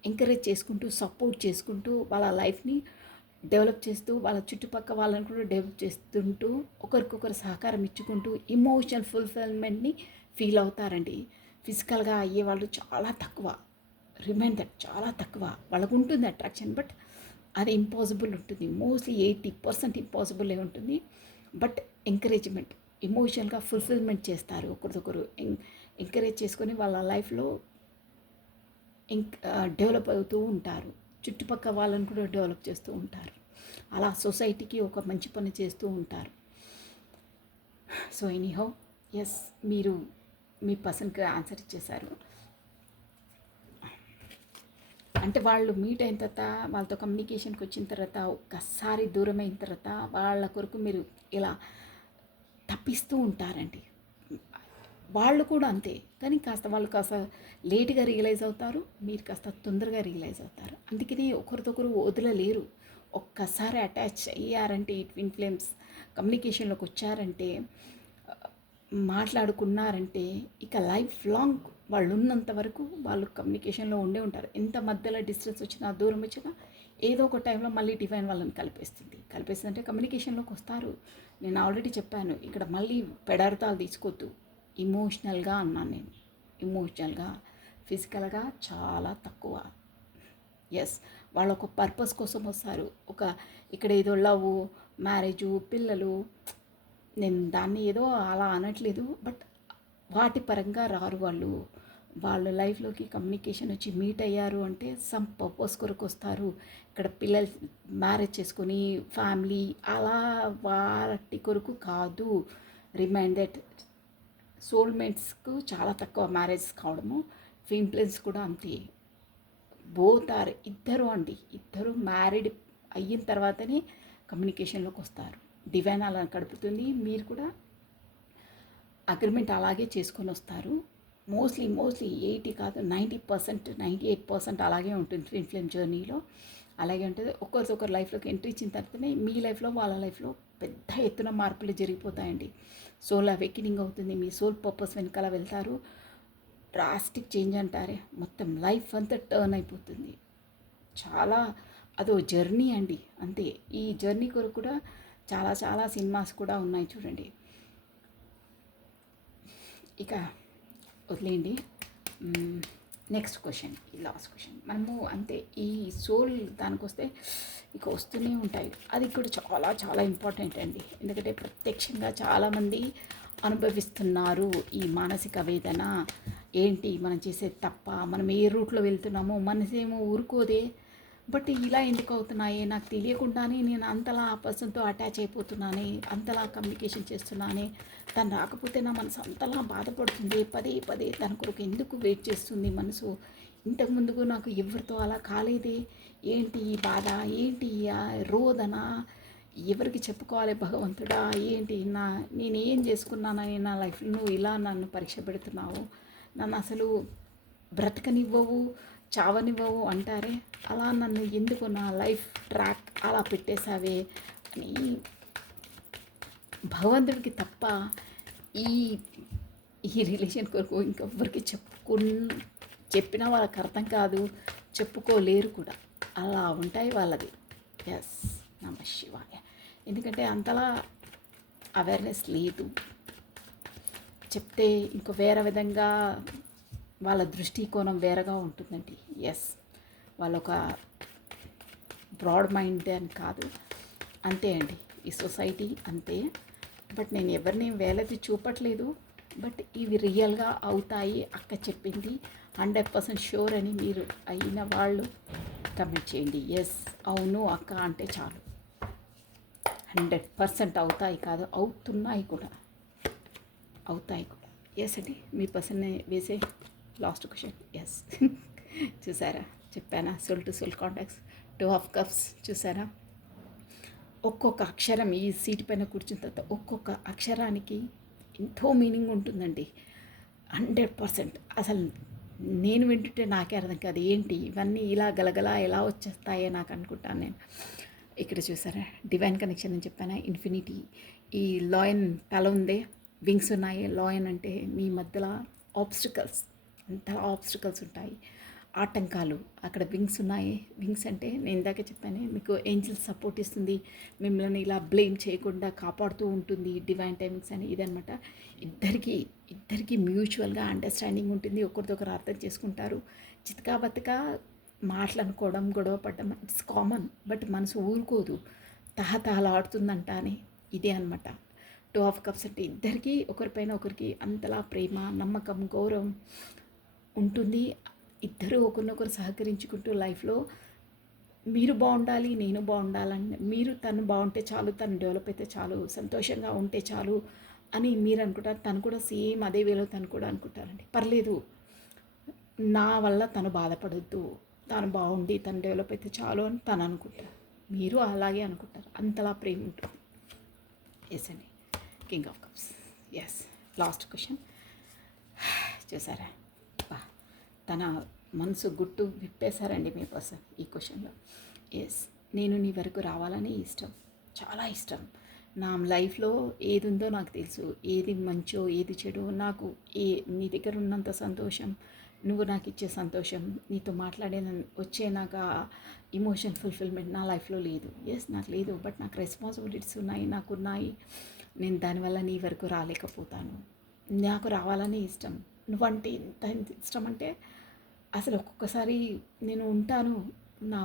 ఎంకరేజ్ చేసుకుంటూ సపోర్ట్ చేసుకుంటూ వాళ్ళ లైఫ్ని డెవలప్ చేస్తూ వాళ్ళ చుట్టుపక్కల వాళ్ళని కూడా డెవలప్ చేస్తుంటూ ఒకరికొకరు సహకారం ఇచ్చుకుంటూ ఎమోషనల్ ఫుల్ఫిల్మెంట్ని ఫీల్ అవుతారండి. ఫిజికల్గా అయ్యేవాళ్ళు చాలా తక్కువ. రిమైండ్ దట్ చాలా తక్కువ. వాళ్ళకు ఉంటుంది అట్రాక్షన్, బట్ అది ఇంపాసిబుల్ ఉంటుంది. మోస్ట్లీ 80% ఇంపాసిబులే ఉంటుంది. బట్ ఎంకరేజ్మెంట్, ఎమోషనల్గా ఫుల్ఫిల్మెంట్ చేస్తారు ఒకరిదొకరు. ఎంకరేజ్ చేసుకొని వాళ్ళ లైఫ్లో డెవలప్ అవుతూ ఉంటారు. చుట్టుపక్కల వాళ్ళని కూడా డెవలప్ చేస్తూ ఉంటారు. అలా సొసైటీకి ఒక మంచి పని చేస్తూ ఉంటారు. సో ఎనీహౌ, ఎస్, మీరు మీ పర్సన్కి ఆన్సర్ ఇచ్చేశారు. అంటే వాళ్ళు మీట్ అయిన తర్వాత, వాళ్ళతో కమ్యూనికేషన్కి వచ్చిన తర్వాత, ఒక్కసారి దూరం అయిన తర్వాత వాళ్ళ కొరకు మీరు ఇలా తప్పిస్తూ ఉంటారండి. వాళ్ళు కూడా అంతే, కానీ వాళ్ళు కాస్త లేట్గా రియలైజ్ అవుతారు, మీరు కాస్త తొందరగా రియలైజ్ అవుతారు. అందుకని ఒకరికొకరు వదలలేరు. ఒక్కసారి అటాచ్ అయ్యారంటే, ట్విన్ ఫ్లేమ్స్ కమ్యూనికేషన్లోకి వచ్చారంటే, మాట్లాడుకున్నారంటే, ఇక లైఫ్ లాంగ్ వాళ్ళు ఉన్నంత వరకు వాళ్ళు కమ్యూనికేషన్లో ఉండే ఉంటారు. ఎంత మధ్యలో డిస్టెన్స్ వచ్చినా, దూరం వచ్చినా, ఏదో ఒక టైంలో మళ్ళీ డివైన్ వాళ్ళని కలిపేస్తుంది. అంటే కమ్యూనికేషన్లోకి వస్తారు. నేను ఆల్రెడీ చెప్పాను, ఇక్కడ మళ్ళీ పెడార్థాలు తీసుకోవద్దు. ఇమోషనల్గా అన్నాను నేను. ఎమోషనల్గా, ఫిజికల్గా చాలా తక్కువ. ఎస్, వాళ్ళు ఒక పర్పస్ కోసం వస్తారు. ఇక్కడ ఏదో లవ్, మ్యారేజు, పిల్లలు, నేను దాన్ని ఏదో అలా అనట్లేదు, బట్ వాటి పరంగా రారు వాళ్ళు. వాళ్ళ లైఫ్లోకి కమ్యూనికేషన్ వచ్చి మీట్ అయ్యారు అంటే సమ్ పర్పస్ కొరకు వస్తారు. ఇక్కడ పిల్లలు మ్యారేజ్ చేసుకొని ఫ్యామిలీ అలా వాటి కొరకు కాదు. రిమైండ్ దట్ సోల్మేట్స్కు చాలా తక్కువ మ్యారేజ్ కావడము. ట్విన్ ఫ్లేమ్స్ కూడా అంతే. బోత్ ఆర్, ఇద్దరు మ్యారీడ్ అయిన తర్వాతనే కమ్యూనికేషన్లోకి వస్తారు. డివైన్ అలా గడుపుతుంది, మీరు కూడా అగ్రిమెంట్ అలాగే చేసుకొని వస్తారు. మోస్ట్లీ 80 కాదు 90%, 98% అలాగే ఉంటుంది ట్విన్ ఫ్లేమ్ జర్నీలో. అలాగే ఉంటుంది. ఒకరి లైఫ్లోకి ఎంట్రీ ఇచ్చిన తర్వాతనే మీ లైఫ్లో వాళ్ళ లైఫ్లో పెద్ద ఎత్తున మార్పులు జరిగిపోతాయండి. సోల్ అవేకినింగ్ అవుతుంది. మీ సోల్ పర్పస్ వెనకాల వెళ్తారు. డ్రాస్టిక్ చేంజ్ అంటారే, మొత్తం లైఫ్ అంతా టర్న్ అయిపోతుంది. చాలా అదో జర్నీ అండి, అంతే. ఈ జర్నీ కొరకు కూడా చాలా సినిమాస్ కూడా ఉన్నాయి చూడండి. ఇక వదిలేయండి. నెక్స్ట్ క్వశ్చన్, ఈ లాస్ట్ క్వశ్చన్. మనము అంతే, ఈ సోల్ దానికి వస్తే ఇక వస్తూనే ఉంటాయి. అది కూడా చాలా ఇంపార్టెంట్ అండి. ఎందుకంటే ప్రత్యక్షంగా చాలామంది అనుభవిస్తున్నారు ఈ మానసిక వేదన. ఏంటి మనం చేసేది తప్ప, మనం ఏ రూట్లో వెళ్తున్నామో, మనసేమో ఊరుకోదే, బట్ ఇలా ఎందుకు అవుతున్నాయి నాకు తెలియకుండానే, నేను అంతలా ఆ పర్సన్తో అటాచ్ అయిపోతున్నానే, అంతలా కమ్యూనికేషన్ చేస్తున్నానే, తను రాకపోతే నా మనసు అంతలా బాధపడుతుంది, పదే తన కొరకు ఎందుకు వెయిట్ చేస్తుంది మనసు, ఇంతకుముందుకు నాకు ఎవరితో అలా కాలేదే, ఏంటి ఈ బాధ, ఏంటి రోదన, ఎవరికి చెప్పుకోవాలి భగవంతుడా, ఏంటి నేనేం చేసుకున్నానని నా లైఫ్లో నువ్వు ఇలా నన్ను పరీక్ష పెడుతున్నావు, నన్ను అసలు బ్రతకనివ్వవు, చావనివ్వవు అంటారే, అలా నన్ను ఎందుకు నా లైఫ్ ట్రాక్ అలా పెట్టేశావే అని భగవంతుడికి తప్ప ఈ రిలేషన్ కొరకు ఇంకెవ్వరికి చెప్పినా వాళ్ళకి అర్థం కాదు, చెప్పుకోలేరు కూడా. అలా ఉంటాయి వాళ్ళది. ఎస్, నమః శివాయ. ఎందుకంటే అంతలా అవేర్నెస్ లేదు. చెప్తే ఇంకో వేరే విధంగా వాళ్ళ దృష్టికోణం వేరేగా ఉంటుందండి. ఎస్, వాళ్ళొక బ్రాడ్ మైండ్ అని కాదు, అంతే అండి. ఈ సొసైటీ అంతే. బట్ నేను ఎవరిని వేలది చూపట్లేదు, బట్ ఇవి రియల్గా అవుతాయి. అక్క చెప్పింది 100% షూర్ అని మీరు అయిన వాళ్ళు కమెంట్ చేయండి. ఎస్, అవును అక్క అంటే చాలు. 100% అవుతాయి కాదు, అవుతున్నాయి కూడా. ఎస్ అండి, మీ పర్సన్ని వేసే లాస్ట్ క్వశ్చన్. ఎస్, చూసారా, చెప్పానా, soul to soul contacts, 2 of cups చూసారా. ఒక్కొక్క అక్షరం ఈ సీటు పైన కూర్చున్న తర్వాత ఒక్కొక్క అక్షరానికి ఎంతో మీనింగ్ ఉంటుందండి. 100%. అసలు నేను వింటుంటే నాకే అర్థం కాదు, ఏంటి ఇవన్నీ ఇలా గలగలా ఎలా వచ్చేస్తాయో నాకు అనుకుంటాను నేను. ఇక్కడ చూసారా, డివైన్ కనెక్షన్ అని చెప్పాను, ఇన్ఫినిటీ. ఈ లాయన్ తల ఉందే, వింగ్స్ ఉన్నాయి. లాయన్ అంటే మీ మధ్యలో ఆబ్స్టికల్స్, అంత ఆబ్స్టికల్స్ ఉంటాయి, ఆటంకాలు. అక్కడ వింగ్స్ ఉన్నాయి. వింగ్స్ అంటే నేను ఇందాక చెప్పాను మీకు, ఏంజిల్స్ సపోర్ట్ ఇస్తుంది, మిమ్మల్ని ఇలా బ్లేమ్ చేయకుండా కాపాడుతూ ఉంటుంది. డివైన్ టైమింగ్స్ అని ఇదనమాట. ఇద్దరికి మ్యూచువల్గా అండర్స్టాండింగ్ ఉంటుంది, ఒకరిదొకరు అర్థం చేసుకుంటారు. చితకా బతకా మాటలనుకోవడం, గొడవ పడడం ఇట్స్ కామన్. బట్ మనసు ఊరుకోదు, తహతహలాడుతుందంట అని ఇదే అనమాట. టూ ఆఫ్ కప్స్ అంటే ఇద్దరికీ ఒకరిపైన ఒకరికి అంతలా ప్రేమ, నమ్మకం, గౌరవం ఉంటుంది. ఇద్దరు ఒకరినొకరు సహకరించుకుంటూ లైఫ్లో మీరు బాగుండాలి, నేను బాగుండాలని, మీరు తను బాగుంటే చాలు, తను డెవలప్ అయితే చాలు, సంతోషంగా ఉంటే చాలు అని మీరు అనుకుంటారు. తను కూడా సేమ్ అదే వేలో తను కూడా అనుకుంటారండి. పర్లేదు, నా వల్ల తను బాధపడొద్దు, తను బాగుండి తను డెవలప్ అయితే చాలు అని తను అనుకుంటారు. మీరు అలాగే అనుకుంటారు. అంతలా ప్రేమ ఉంటుంది. ఎస్ అండి, king of cups. Yes, last question చూసారా, తన మనసు గుట్టు విప్పేశారండి మీ పర్సన్ ఈ క్వశ్చన్లో. ఎస్, నేను నీ వరకు రావాలని ఇష్టం, చాలా ఇష్టం. నా లైఫ్లో ఏది ఉందో నాకు తెలుసు, ఏది మంచో ఏది చెడో. నాకు నీ దగ్గర ఉన్నంత సంతోషం, నువ్వు నాకు ఇచ్చే సంతోషం, నీతో వచ్చే నాకు ఇమోషన్ ఫుల్ఫిల్మెంట్ నా లైఫ్లో లేదు. ఎస్, నాకు లేదు. బట్ నాకు రెస్పాన్సిబిలిటీస్ ఉన్నాయి, నాకున్నాయి. నేను దానివల్ల నీ వరకు రాలేకపోతాను. నాకు రావాలని ఇష్టం. నువ్వంటే ఎంత ఇష్టం అంటే అసలు ఒక్కొక్కసారి నేను ఉంటాను, నా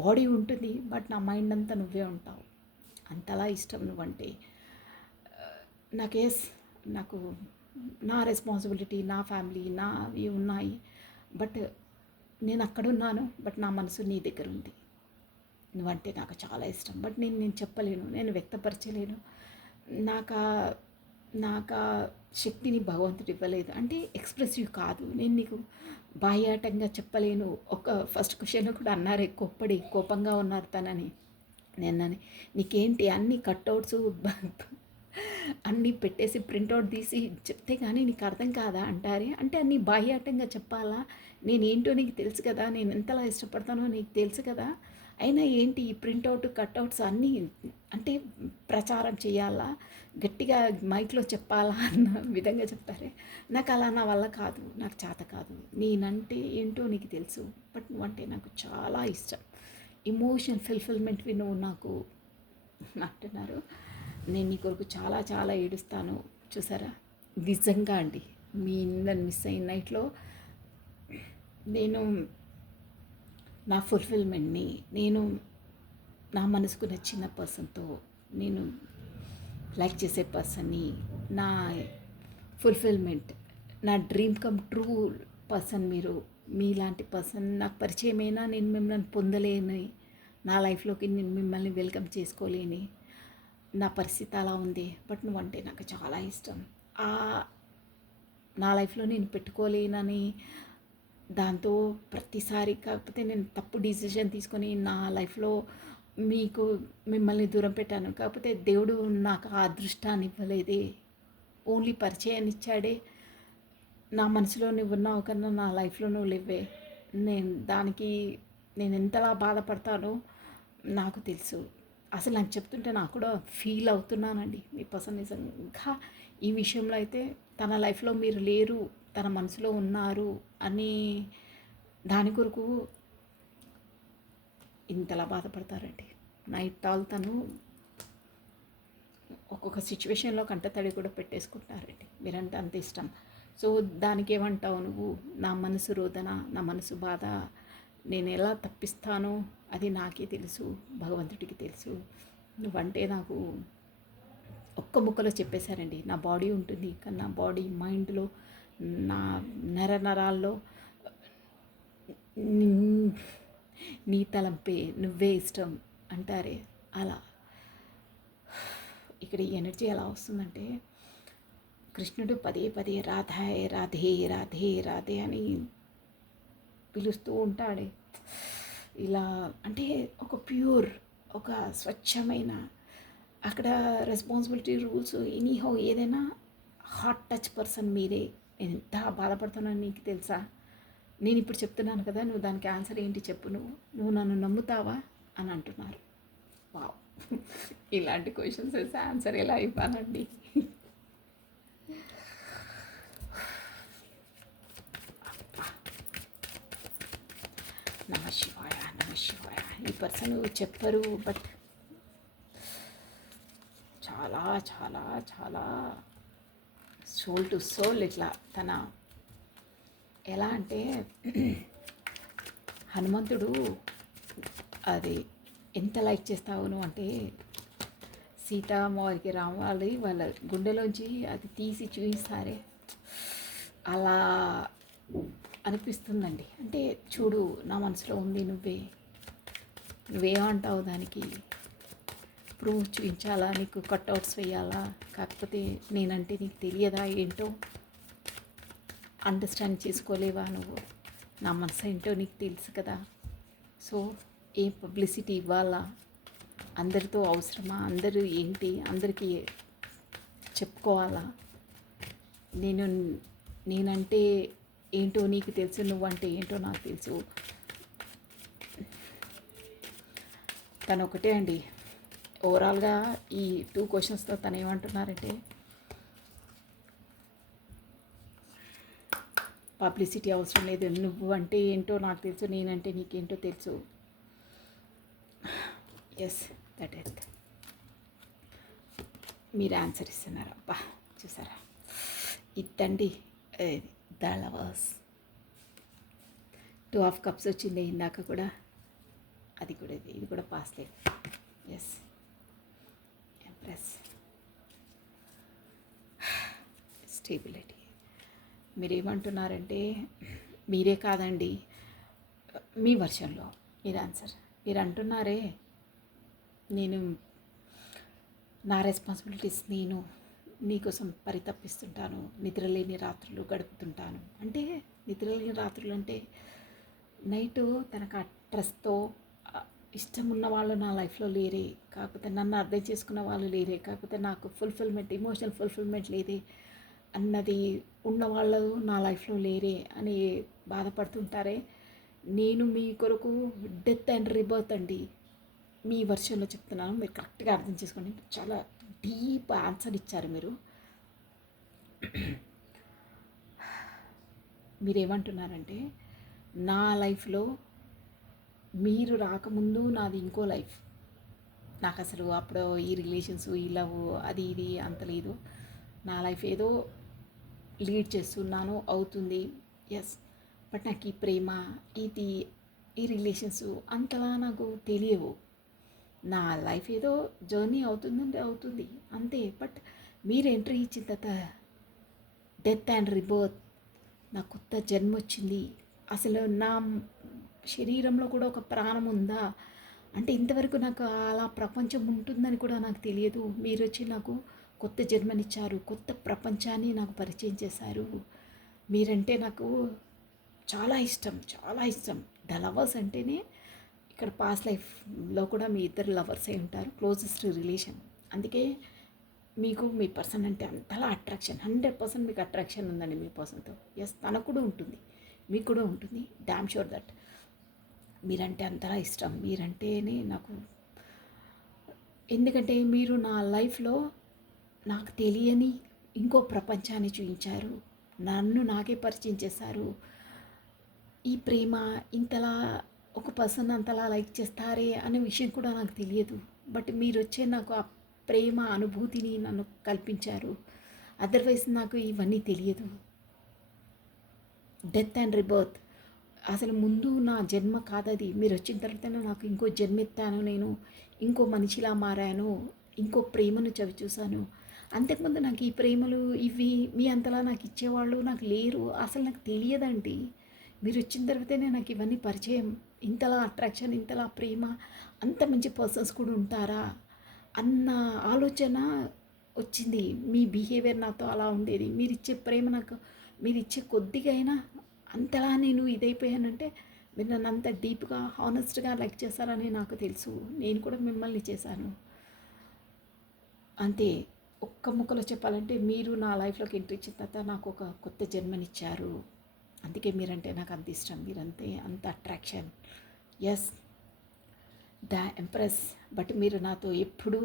బాడీ ఉంటుంది, బట్ నా మైండ్ అంతా నువ్వే ఉంటావు. అంతలా ఇష్టం నువ్వంటే నాకు. ఎస్, నాకు నా రెస్పాన్సిబిలిటీ, నా ఫ్యామిలీ, నావి ఉన్నాయి. బట్ నేను అక్కడున్నాను, బట్ నా మనసు నీ దగ్గర ఉంది. నువ్వంటే నాకు చాలా ఇష్టం, బట్ నేను చెప్పలేను, నేను వ్యక్తపరచలేను. నాకు నాకు శక్తిని భగవంతుడు ఇవ్వలేదు. అంటే ఎక్స్ప్రెసివ్ కాదు, నేను నీకు బాహ్యాటంగా చెప్పలేను. ఫస్ట్ క్వశ్చన్లో కూడా అన్నారే, కోపంగా ఉన్నారు తనని. నేనని నీకేంటి అన్ని కట్అవుట్స్ అన్నీ పెట్టేసి ప్రింట్అవుట్ తీసి చెప్తే కానీ నీకు అర్థం కాదా అంటారే. అంటే అన్నీ బాహ్యాటంగా చెప్పాలా? నేనేంటో నీకు తెలుసు కదా, నేను ఎంతలా ఇష్టపడతానో నీకు తెలుసు కదా. అయినా ఏంటి ఈ ప్రింట్అవుట్ కట్అవుట్స్ అన్నీ అంటే ప్రచారం చేయాలా, గట్టిగా మైక్లో చెప్పాలా అన్న విధంగా చెప్తారే. నాకు అలా నా వల్ల కాదు, నాకు చేత కాదు. నేనంటే ఏంటో నీకు తెలుసు, బట్ నువ్వంటే నాకు చాలా ఇష్టం. ఇమోషన్ ఫుల్ఫిల్మెంట్వి నువ్వు నాకు అంటున్నారు. నేను నీ కొరకు చాలా చాలా ఏడుస్తాను. చూసారా, నిజంగా అండి, మీ నన్ను మిస్ అయిన నైట్లో నేను నా ఫుల్ఫిల్మెంట్ని, నేను నా మనసుకు నచ్చిన పర్సన్తో, నేను లైక్ చేసే పర్సన్ని, నా ఫుల్ఫిల్మెంట్, నా డ్రీమ్ కమ్ ట్రూ పర్సన్ మీరు. మీలాంటి పర్సన్ నాకు పరిచయమైనా నేను మిమ్మల్ని పొందలేని, నా లైఫ్లోకి నేను మిమ్మల్ని వెల్కమ్ చేసుకోలేని నా పరిస్థితి అలా ఉంది. బట్ నువ్వంటే నాకు చాలా ఇష్టం. నా లైఫ్లో నేను పెట్టుకోలేనని దాంతో ప్రతిసారి, కాకపోతే నేను తప్పు డిసిషన్ తీసుకొని నా లైఫ్లో మిమ్మల్ని దూరం పెట్టాను. కాకపోతే దేవుడు నాకు ఆ అదృష్టాన్ని ఇవ్వలేదే, ఓన్లీ పరిచయాన్ని ఇచ్చాడే. నా మనసులో నువ్వు ఉన్నావు కన్నా నా లైఫ్లో నువ్వు లేవే. నేను ఎంతలా బాధపడతానో నాకు తెలుసు. అసలు నాకు చెప్తుంటే నాకు కూడా ఫీల్ అవుతున్నానండి. మీ పర్సన్ నిజంగా ఈ విషయంలో అయితే తన లైఫ్లో మీరు లేరు, తన మనసులో ఉన్నారు అని దాని కొరకు ఇంతలా బాధపడతారండి. నైట్ ఆల్ తను ఒక్కొక్క సిచ్యువేషన్లో కంటతడి కూడా పెట్టేసుకుంటారండి. మీరంటే అంత ఇష్టం. సో దానికి ఏమంటావు నువ్వు? నా మనసు రోదన, నా మనసు బాధ నేను ఎలా తప్పిస్తానో అది నాకే తెలుసు, భగవంతుడికి తెలుసు. నువ్వంటే నాకు ఒక్క ముక్కలో చెప్పేశారండి. నా బాడీ ఉంటుంది, కానీ నా బాడీ మైండ్లో, నా నరాల్లో నీ తలంపే, నువ్వే ఇష్టం అంటారే అలా. ఇక్కడ ఈ ఎనర్జీ ఎలా వస్తుందంటే కృష్ణుడు పదే పదే రాధే రాధే రాధే రాధే అని పిలుస్తూ ఉంటాడే. ఇలా అంటే ఒక ప్యూర్, ఒక స్వచ్ఛమైన, అక్కడ రెస్పాన్సిబిలిటీ రూల్స్ ఎనీహౌ ఏదైనా హార్ట్ టచ్ పర్సన్ మీరే. నేను ఎంత బాధపడుతున్నాను నీకు తెలుసా? నేను ఇప్పుడు చెప్తున్నాను కదా, నువ్వు దానికి ఆన్సర్ ఏంటి చెప్పు, నువ్వు నన్ను నమ్ముతావా అని అంటున్నారు. వావ్, ఇలాంటి క్వశ్చన్స్ వేస్తే ఆన్సర్ ఎలా ఇవ్వాలండి? నమ శివాయ, నమ శివాయ. ఈ పర్సన్ చెప్పరు, బట్ చాలా చాలా చాలా సోల్ టు సోల్ ఇట్లా తన ఎలా అంటే హనుమంతుడు అది ఎంత లైక్ చేస్తావు నువ్వు అంటే సీతామ్మవారికి రావాలి వాళ్ళ గుండెలోంచి అది తీసి చూపిస్తారే అలా అనిపిస్తుందండి. అంటే చూడు నా మనసులో ఉంది నువ్వేమంటావు దానికి ప్రూఫ్ చూపించాలా, నీకు కట్అవుట్స్ వేయాలా, కాకపోతే నేనంటే నీకు తెలియదా ఏంటో అండర్స్టాండ్ చేసుకోలేవా నువ్వు, నా మనసు ఏంటో నీకు తెలుసు కదా. సో ఏ పబ్లిసిటీ ఇవ్వాలా, అందరితో అవసరమా, అందరూ ఏంటి అందరికీ చెప్పుకోవాలా, నేనంటే ఏంటో నీకు తెలుసు, నువ్వంటే ఏంటో నాకు తెలుసు. తను ఒకటే అండి. ఓవరాల్గా ఈ 2 క్వశ్చన్స్తో తను ఏమంటున్నారంటే పబ్లిసిటీ అవసరం లేదు, నువ్వు అంటే ఏంటో నాకు తెలుసు, నేనంటే నీకేంటో తెలుసు. Yes that it. మీరు ఆన్సర్ ఇస్తున్నారు. అబ్బా చూసారా, ఇద్దండి ద లవర్స్. 2 ఆఫ్ కప్స్ వచ్చింది ఇందాక కూడా, అది కూడా ఇది కూడా పాస్ లేదు. Yes empress, stability. మీరేమంటున్నారంటే మీరే కాదండి, మీ వర్షన్లో మీరు ఆన్సర్ మీరు అంటున్నారే నేను నా రెస్పాన్సిబిలిటీస్ నేను నీకోసం పరితపిస్తుంటాను, నిద్రలేని రాత్రులు గడుపుతుంటాను. అంటే నిద్రలేని రాత్రులు అంటే నైటు తనకు ఆ ట్రస్ట్తో ఇష్టం ఉన్న వాళ్ళు నా లైఫ్లో లేరే, కాకపోతే నన్ను అర్థం చేసుకున్న వాళ్ళు లేరే, కాకపోతే నాకు ఫుల్ఫిల్మెంట్ ఎమోషనల్ ఫుల్ఫిల్మెంట్ లేదే అన్నది ఉన్నవాళ్ళు నా లైఫ్లో లేరే అని బాధపడుతుంటారే. నేను మీ కొరకు డెత్ అండ్ రీబర్త్ అండి, మీ వర్షన్లో చెప్తున్నాను, మీరు కరెక్ట్గా అర్థం చేసుకోండి. చాలా డీప్ ఆన్సర్ ఇచ్చారు మీరు. మీరేమంటున్నారంటే నా లైఫ్లో మీరు రాకముందు నాది ఇంకో లైఫ్, నాకు అసలు అప్పుడు ఈ రిలేషన్స్ ఈ లవ్ అది ఇది అంత లేదు, నా లైఫ్ ఏదో లీడ్ చేస్తున్నాను అవుతుంది. ఎస్, బట్ నాకు ఈ ప్రేమ ఇది ఈ రిలేషన్స్ అంతలా నాకు తెలియవు. నా లైఫ్ ఏదో జర్నీ అవుతుందంటే అవుతుంది అంతే. బట్ మీరు ఎంట్రీ ఇచ్చిన తర్వాత డెత్ అండ్ రిబర్త్, నా కొత్త జన్మ వచ్చింది, అసలు నా శరీరంలో కూడా ఒక ప్రాణం ఉందా అంటే ఇంతవరకు నాకు అలా ప్రపంచం ఉంటుందని కూడా నాకు తెలియదు. మీరు వచ్చి నాకు కొత్త జన్మనిచ్చారు, కొత్త ప్రపంచాన్ని నాకు పరిచయం చేశారు. మీరంటే నాకు చాలా ఇష్టం, చాలా ఇష్టం. ద లవర్స్ అంటేనే ఇక్కడ పాస్ట్ లైఫ్లో కూడా మీ ఇద్దరు లవర్స్ అయి ఉంటారు, క్లోజెస్ట్ రిలేషన్. అందుకే మీకు మీ పర్సన్ అంటే అంతలా అట్రాక్షన్, 100% మీకు అట్రాక్షన్ ఉందండి మీ పర్సన్తో. ఎస్, తనకు కూడా ఉంటుంది, మీకు కూడా ఉంటుంది, డామ్ షూర్ దట్. మీరంటే అంతలా ఇష్టం, మీరంటేనే నాకు. ఎందుకంటే మీరు నా లైఫ్లో నాకు తెలియని ఇంకో ప్రపంచాన్ని చూపించారు, నన్ను నాకే పరిచయం చేశారు. ఈ ప్రేమ ఇంతలా ఒక పర్సన్ అంతలా లైక్ చేస్తారే అనే విషయం కూడా నాకు తెలియదు. బట్ మీరు వచ్చే నాకు ఆ ప్రేమ అనుభూతిని నన్ను కల్పించారు. అదర్వైజ్ నాకు ఇవన్నీ తెలియదు. డెత్ అండ్ రిబర్త్ అసలు ముందు నా జన్మ కాదది, మీరు వచ్చిన తర్వాతనే నాకు ఇంకో జన్మ ఎత్తాను, నేను ఇంకో మనిషిలా మారాను, ఇంకో ప్రేమను చవి చూశాను. అంతకుముందు నాకు ఈ ప్రేమలు ఇవి మీ అంతలా నాకు ఇచ్చేవాళ్ళు నాకు లేరు, అసలు నాకు తెలియదండి. మీరు వచ్చిన తర్వాతనే నాకు ఇవన్నీ పరిచయం. ఇంతలా అట్రాక్షన్, ఇంతలా ప్రేమ, అంత మంచి పర్సన్స్ కూడా ఉంటారా అన్న ఆలోచన వచ్చింది. మీ బిహేవియర్ నాతో అలా ఉండేది, మీరు ఇచ్చే ప్రేమ నాకు, మీరు ఇచ్చే కొద్దిగా అయినా అంతలా నేను ఇదైపోయానంటే మీరు నన్ను అంత డీప్గా హానెస్ట్గా లైక్ చేస్తారని నాకు తెలుసు. నేను కూడా మిమ్మల్ని చేశాను అంతే. ఒక్క ముక్కలో చెప్పాలంటే మీరు నా లైఫ్లోకి ఎంట్రీ ఇచ్చిన తర్వాత నాకు ఒక కొత్త జన్మనిచ్చారు. అందుకే మీరంటే నాకు అంత ఇష్టం, మీరంతే అంత attraction. Yes, the empress. But మీరు నాతో ఎప్పుడు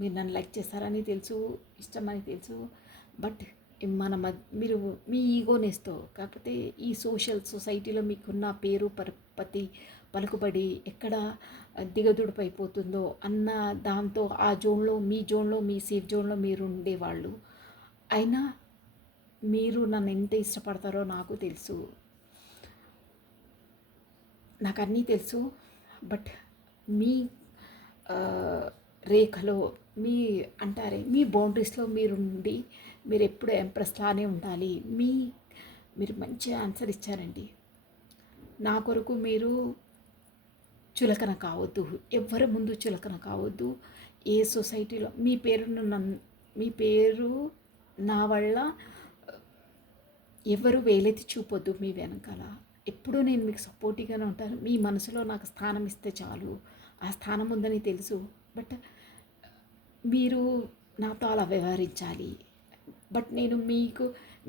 మీరు నన్ను లైక్ చేస్తారని తెలుసు, ఇష్టమని తెలుసు. బట్ మీరు మీ ఈగోనెస్తో, కాకపోతే ఈ సొసైటీలో మీకున్న పేరు పరపతి పలుకుబడి ఎక్కడ దిగదుడిపైపోతుందో అన్న దాంతో ఆ జోన్లో మీ సేఫ్ జోన్లో మీరు ఉండేవాళ్ళు. అయినా మీరు నన్ను ఎంత ఇష్టపడతారో నాకు తెలుసు, నాకు అన్నీ తెలుసు. బట్ మీ రేఖలో మీ అంటారే మీ బౌండరీస్లో మీరుండి మీరు ఎప్పుడు ఎంప్రెస్ లానే ఉండాలి. మీరు మంచి ఆన్సర్ ఇచ్చారండి. నా కొరకు మీరు చులకన కావద్దు, ఎవ్వరి ముందు చులకన కావద్దు. ఏ సొసైటీలో మీ పేరు నా వల్ల ఎవరు వేలెత్తి చూపొద్దు మీ వెనకాల. ఎప్పుడూ నేను మీకు సపోర్టివ్గానే ఉంటాను. మీ మనసులో నాకు స్థానం ఇస్తే చాలు, ఆ స్థానం ఉందని తెలుసు. బట్ మీరు నాతో అలా వ్యవహరించాలి. బట్ నేను మీకు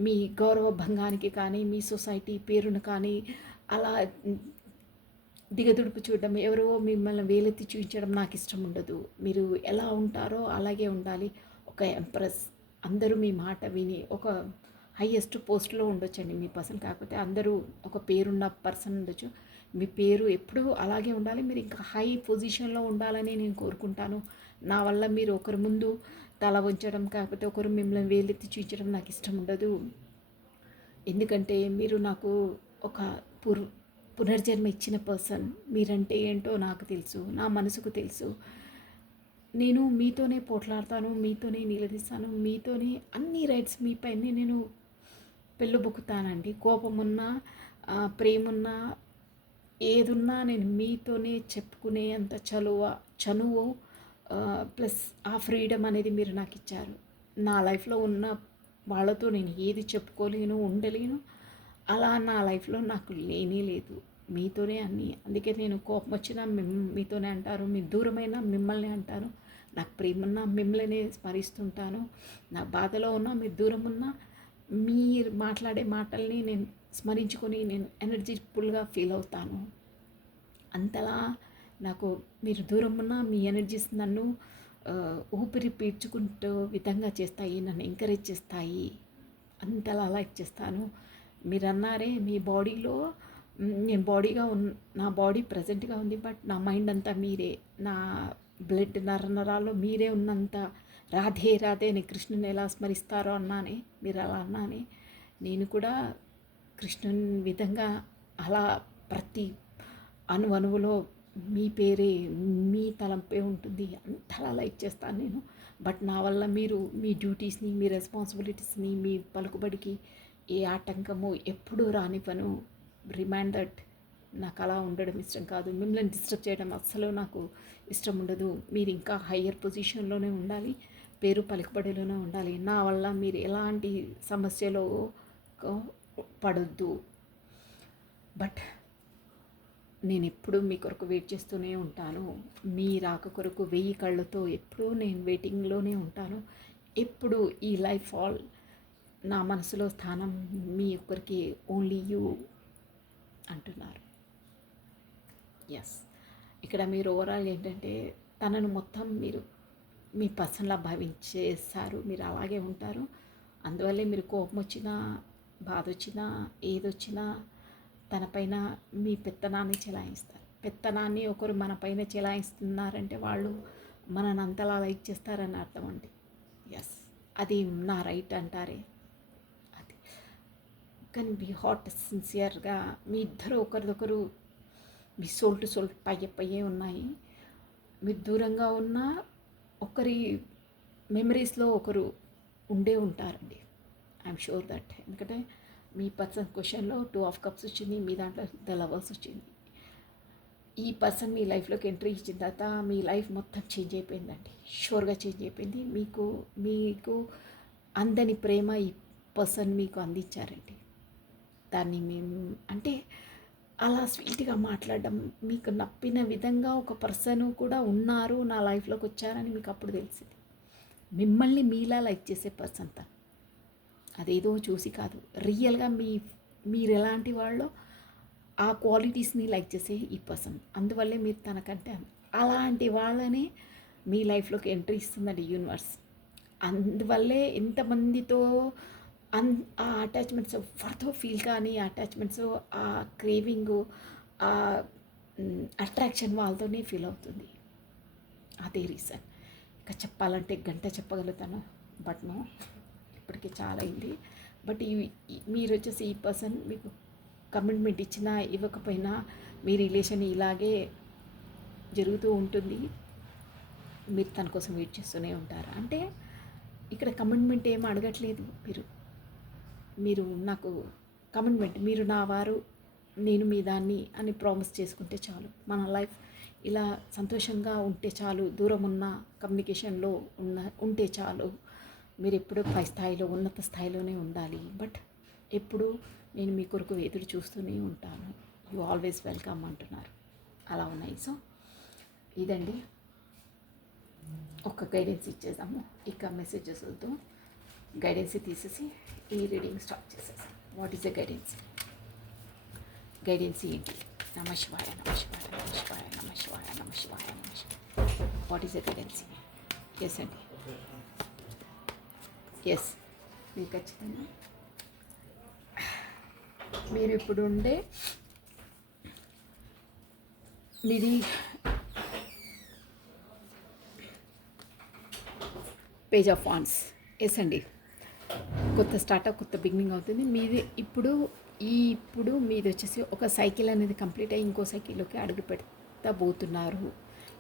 మీ గౌరవ భంగానికి కానీ మీ సొసైటీ పేరును కానీ అలా దిగదుడుపు చూడడం, ఎవరో మిమ్మల్ని వేలెత్తి చూపించడం నాకు ఇష్టం ఉండదు. మీరు ఎలా ఉంటారో అలాగే ఉండాలి. ఒక ఎంప్రెస్, అందరూ మీ మాట విని ఒక హైయెస్ట్ పోస్ట్లో ఉండొచ్చండి మీ పర్సన్. కాకపోతే అందరూ ఒక పేరున్న పర్సన్ ఉండొచ్చు. మీ పేరు ఎప్పుడూ అలాగే ఉండాలి. మీరు ఇంకా హై పొజిషన్లో ఉండాలని నేను కోరుకుంటాను. నా వల్ల మీరు ఒకరి ముందు తల వంచడం, కాకపోతే ఒకరు మిమ్మల్ని వేలెత్తి చూపించడం నాకు ఇష్టం ఉండదు. ఎందుకంటే మీరు నాకు ఒక పునర్జన్మ ఇచ్చిన పర్సన్. మీరంటే ఏంటో నాకు తెలుసు, నా మనసుకు తెలుసు. నేను మీతోనే పోట్లాడతాను, మీతోనే నిలదీస్తాను, మీతోనే అన్ని రైట్స్ మీపైనే నేను పెళ్ళుబుక్కుతానండి. కోపమున్నా ప్రేమున్నా ఏదున్నా నేను మీతోనే చెప్పుకునే అంత చనువు ప్లస్ ఆ ఫ్రీడమ్ అనేది మీరు నాకు ఇచ్చారు. నా లైఫ్లో ఉన్న వాళ్ళతో నేను ఏది చెప్పుకోలేను, ఉండలేను. అలా నా లైఫ్లో నాకు లేనే లేదు. మీతోనే అన్నీ. అందుకే నేను కోపం వచ్చినా మీతోనే అంటారు, మీ దూరమైనా మిమ్మల్ని అంటాను. నాకు ప్రేమన్నా మిమ్మల్ని స్మరిస్తుంటాను. నా బాధలో ఉన్నా మీరు దూరం ఉన్నా మీరు మాట్లాడే మాటల్ని నేను స్మరించుకొని నేను ఎనర్జీఫుల్గా ఫీల్ అవుతాను. అంతలా నాకు మీరు దూరం ఉన్న మీ ఎనర్జీస్ నన్ను ఊపిరి పీల్చుకుంటూ విధంగా చేస్తాయి, నన్ను ఎంకరేజ్ చేస్తాయి. అంతలా లైక్ చేస్తాను. మీరు అన్నారే మీ బాడీలో నేను నా బాడీ ప్రజెంట్గా ఉంది, బట్ నా మైండ్ అంతా మీరే. నా బ్లడ్ నరాల్లో మీరే ఉన్నంత రాధే రాధే అని కృష్ణుని ఎలా స్మరిస్తారో అన్నానే, మీరు అలా అన్నానే. నేను కూడా కృష్ణుని విధంగా అలా ప్రతి అణువణువులో మీ పేరే, మీ తలంపే ఉంటుంది. అంతలా లైక్ చేస్తాను నేను. బట్ నా వల్ల మీరు మీ డ్యూటీస్ని, మీ రెస్పాన్సిబిలిటీస్ని, మీ పలుకుబడికి ఏ ఆటంకము ఎప్పుడూ రానివ్వను. రిమైండ్ దట్ నాకు అలా ఉండడం ఇష్టం కాదు. మిమ్మల్ని డిస్టర్బ్ చేయడం అస్సలు నాకు ఇష్టం ఉండదు. మీరు ఇంకా హయ్యర్ పొజిషన్లోనే ఉండాలి, పేరు పలుకుబడిలోనే ఉండాలి. నా వల్ల మీరు ఎలాంటి సమస్యలో పడొద్దు. బట్ నేను ఎప్పుడూ మీ కొరకు వెయిట్ చేస్తూనే ఉంటాను. మీ రాక కొరకు 1000 కళ్ళతో ఎప్పుడూ నేను వెయిటింగ్లోనే ఉంటాను. ఎప్పుడు ఈ లైఫ్ ఆల్ నా మనసులో స్థానం మీ ఒక్కరికి, ఓన్లీ యూ అంటున్నారు. ఎస్, ఇక్కడ మీరు ఓవరాల్ ఏంటంటే తనను మొత్తం మీరు మీ పర్సన్లా భావించేస్తారు. మీరు అలాగే ఉంటారు. అందువల్లే మీరు కోపం వచ్చినా, బాధ వచ్చినా, ఏదొచ్చినా తనపైన మీ పెత్తనాన్ని చెలాయిస్తారు. పెత్తనాన్ని ఒకరు మన పైన చెలాయిస్తున్నారంటే వాళ్ళు మనని అంతలా లైక్ చేస్తారని అర్థం అండి. ఎస్, అది నా రైట్ అంటారే, అది. కానీ బీ హాట్ సిన్సియర్గా మీ ఇద్దరు ఒకరిదొకరు మీ సోల్ టు సోల్ పయ్యే ఉన్నాయి. మీరు దూరంగా ఉన్న ఒకరి మెమరీస్లో ఒకరు ఉండే ఉంటారండి. I'm sure that. ఎందుకంటే మీ పర్సన్ క్వశ్చన్లో 2 ఆఫ్ కప్స్ వచ్చింది, మీ దాంట్లో ద లవర్స్ వచ్చింది. ఈ పర్సన్ మీ లైఫ్లోకి ఎంట్రీ ఇచ్చిన తర్వాత మీ లైఫ్ మొత్తం చేంజ్ అయిపోయిందండి. షూర్గా చేంజ్ అయిపోయింది. మీకు అందని ప్రేమ ఈ పర్సన్ మీకు అందించారండి. దాన్ని మేము అంటే అలా స్వీట్గా మాట్లాడడం, మీకు నప్పిన విధంగా ఒక పర్సన్ కూడా ఉన్నారు నా లైఫ్లోకి వచ్చారని మీకు అప్పుడు తెలిసింది. మిమ్మల్ని మీలా లైక్ చేసే పర్సన్ తను. అదేదో చూసి కాదు, రియల్గా మీరు ఎలాంటి వాళ్ళో ఆ క్వాలిటీస్ని లైక్ చేసే ఈ పర్సన్. అందువల్లే మీరు తనకంటే అలాంటి వాళ్ళని మీ లైఫ్లోకి ఎంట్రీ ఇస్తుందండి యూనివర్స్. అందువల్లే ఎంతమందితో ఆ అటాచ్మెంట్స్ ఎవరితో ఫీల్ కానీ అటాచ్మెంట్స్, ఆ క్రేవింగు, ఆ అట్రాక్షన్ వాళ్ళతోనే ఫీల్ అవుతుంది. అదే రీజన్. ఇంకా చెప్పాలంటే గంట చెప్పగలుగుతాను, బట్ నో, ఇప్పటికీ చాలా అయింది. బట్ మీరు వచ్చేసి ఈ పర్సన్ మీకు కమిట్మెంట్ ఇచ్చినా ఇవ్వకపోయినా మీ రిలేషన్ ఇలాగే జరుగుతూ ఉంటుంది. మీరు తన కోసం వెయిట్ చేస్తూనే ఉంటారు. అంటే ఇక్కడ కమిట్మెంట్ ఏం అడగట్లేదు. మీరు నాకు కమిట్మెంట్, మీరు నా వారు, నేను మీ దాన్ని అని ప్రామిస్ చేసుకుంటే చాలు. మన లైఫ్ ఇలా సంతోషంగా ఉంటే చాలు. దూరం ఉన్న కమ్యూనికేషన్లో ఉంటే చాలు. మీరు ఎప్పుడూ పై స్థాయిలో, ఉన్నత స్థాయిలోనే ఉండాలి. బట్ ఎప్పుడు నేను మీ కొరకు ఎదురు చూస్తూనే ఉంటాను. యూ ఆల్వేస్ వెల్కమ్ అంటున్నారు. అలా ఉన్నాయి. సో ఇదండి, ఒక గైడెన్స్ ఇచ్చేసాము. ఇక మెసేజెస్ వద్దు, గైడెన్స్ తీసేసి ఈ రీడింగ్ స్టార్ట్ చేసేసాం. What is the guidance? Guidance ఏంటి? నమ శివాయ, నమ శివాయ, నమ శివాయ, నమ శివాయ, నమ శివాయ, నమ శివాయ. What is the guidance? Yes అండి, ఎస్. మీరు ఖచ్చితంగా మీరు ఇప్పుడు ఉండే మీది పేజ్ ఆఫ్ వాండ్స్. ఎస్ అండి, కొత్త స్టార్ట్అప్, కొత్త బిగినింగ్ అవుతుంది మీది. ఇప్పుడు మీది వచ్చేసి ఒక సైకిల్ అనేది కంప్లీట్ అయ్యి ఇంకో సైకిల్లోకి అడుగు పెడతా పోతున్నారు.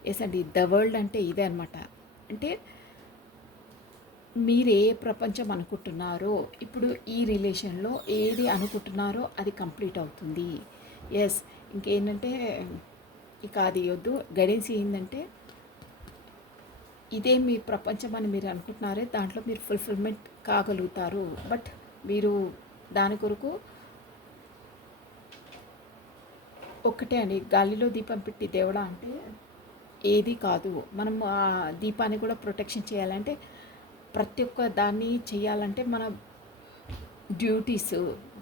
ఎస్ అండి, ద వరల్డ్ అంటే ఇదే అనమాట. అంటే మీరు ఏ ప్రపంచం అనుకుంటున్నారో, ఇప్పుడు ఈ రిలేషన్లో ఏది అనుకుంటున్నారో అది కంప్లీట్ అవుతుంది. ఎస్, ఇంకేంటంటే ఇక అది వద్దు. గైడెన్స్ ఏంటంటే, ఇదే మీ ప్రపంచం అని మీరు అనుకుంటున్నారే, దాంట్లో మీరు ఫుల్ఫిల్మెంట్ కాగలుగుతారు. బట్ మీరు దాని కొరకు ఒక్కటే అండి, గాలిలో దీపం పెట్టి దేవుడా అంటే ఏది కాదు. మనం ఆ దీపాన్ని కూడా ప్రొటెక్షన్ చేయాలంటే, ప్రతి ఒక్క దాన్ని చేయాలంటే మన డ్యూటీస్,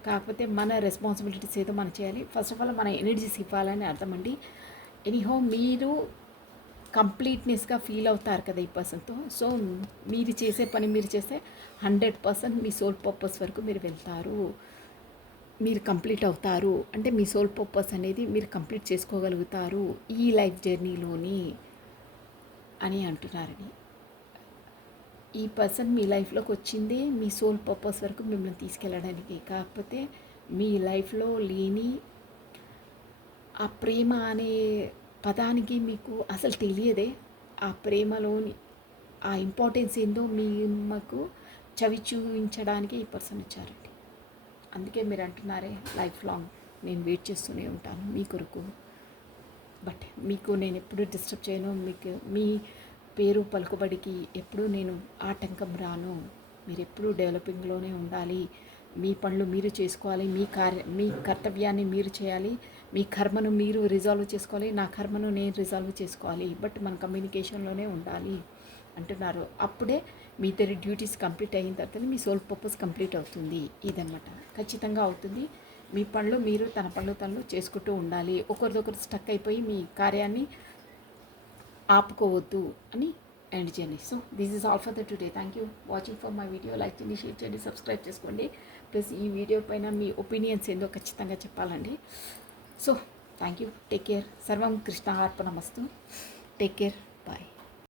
కాకపోతే మన రెస్పాన్సిబిలిటీస్ ఏదో మనం చేయాలి. ఫస్ట్ ఆఫ్ ఆల్ మన ఎనర్జీస్ ఇవ్వాలని అర్థమండి. ఎనీహో మీరు కంప్లీట్నెస్గా ఫీల్ అవుతారు కదా ఈ పర్సన్తో. సో మీరు చేసే పని మీరు చేస్తే 100% మీ సోల్ పర్పస్ వరకు మీరు వెళ్తారు, మీరు కంప్లీట్ అవుతారు. అంటే మీ సోల్ పర్పస్ అనేది మీరు కంప్లీట్ చేసుకోగలుగుతారు ఈ లైఫ్ జర్నీలోని అని అంటున్నారని. ఈ పర్సన్ మీ లైఫ్లోకి వచ్చిందే మీ సోల్ పర్పస్ వరకు మిమ్మల్ని తీసుకెళ్ళడానికి. కాకపోతే మీ లైఫ్లో లేని ఆ ప్రేమ అనే పదానికి మీకు అసలు తెలియదే. ఆ ప్రేమలోని ఆ ఇంపార్టెన్స్ ఏందో మీకు చవి చూపించడానికి ఈ పర్సన్ వచ్చారండి. అందుకే మీరు అంటున్నారే లైఫ్ లాంగ్ నేను వెయిట్ చేస్తూనే ఉంటాను మీ కొరకు. బట్ మీకు నేను ఎప్పుడూ డిస్టర్బ్ చేయను, మీకు మీ పేరు పలుకుబడికి ఎప్పుడూ నేను ఆటంకం రాను. మీరు ఎప్పుడూ డెవలపింగ్లోనే ఉండాలి. మీ పనులు మీరు చేసుకోవాలి, మీ కర్తవ్యాన్ని మీరు చేయాలి, మీ కర్మను మీరు రిజాల్వ్ చేసుకోవాలి, నా కర్మను నేను రిజాల్వ్ చేసుకోవాలి. బట్ మన కమ్యూనికేషన్లోనే ఉండాలి అంటున్నారు. అప్పుడే మీ ఇద్దరి డ్యూటీస్ కంప్లీట్ అయిన తర్వాత మీ సోల్ పర్పస్ కంప్లీట్ అవుతుంది. ఇదన్నమాట, ఖచ్చితంగా అవుతుంది. మీ పనులు మీరు, తన పనులు తనలు చేసుకుంటూ ఉండాలి. ఒకరిదొకరు స్టక్ అయిపోయి మీ కార్యాన్ని ఆపుకోవద్దు అని ఎండ్ చేయండి. So this is all for the today. Thank you watching for my video. Like చేయండి, షేర్ చేయండి, సబ్స్క్రైబ్ చేసుకోండి. ప్లస్ ఈ వీడియో పైన మీ ఒపీనియన్స్ ఏందో ఖచ్చితంగా చెప్పాలండి. So thank you, take care. సర్వం కృష్ణ అర్పణమస్తు. Take care, bye.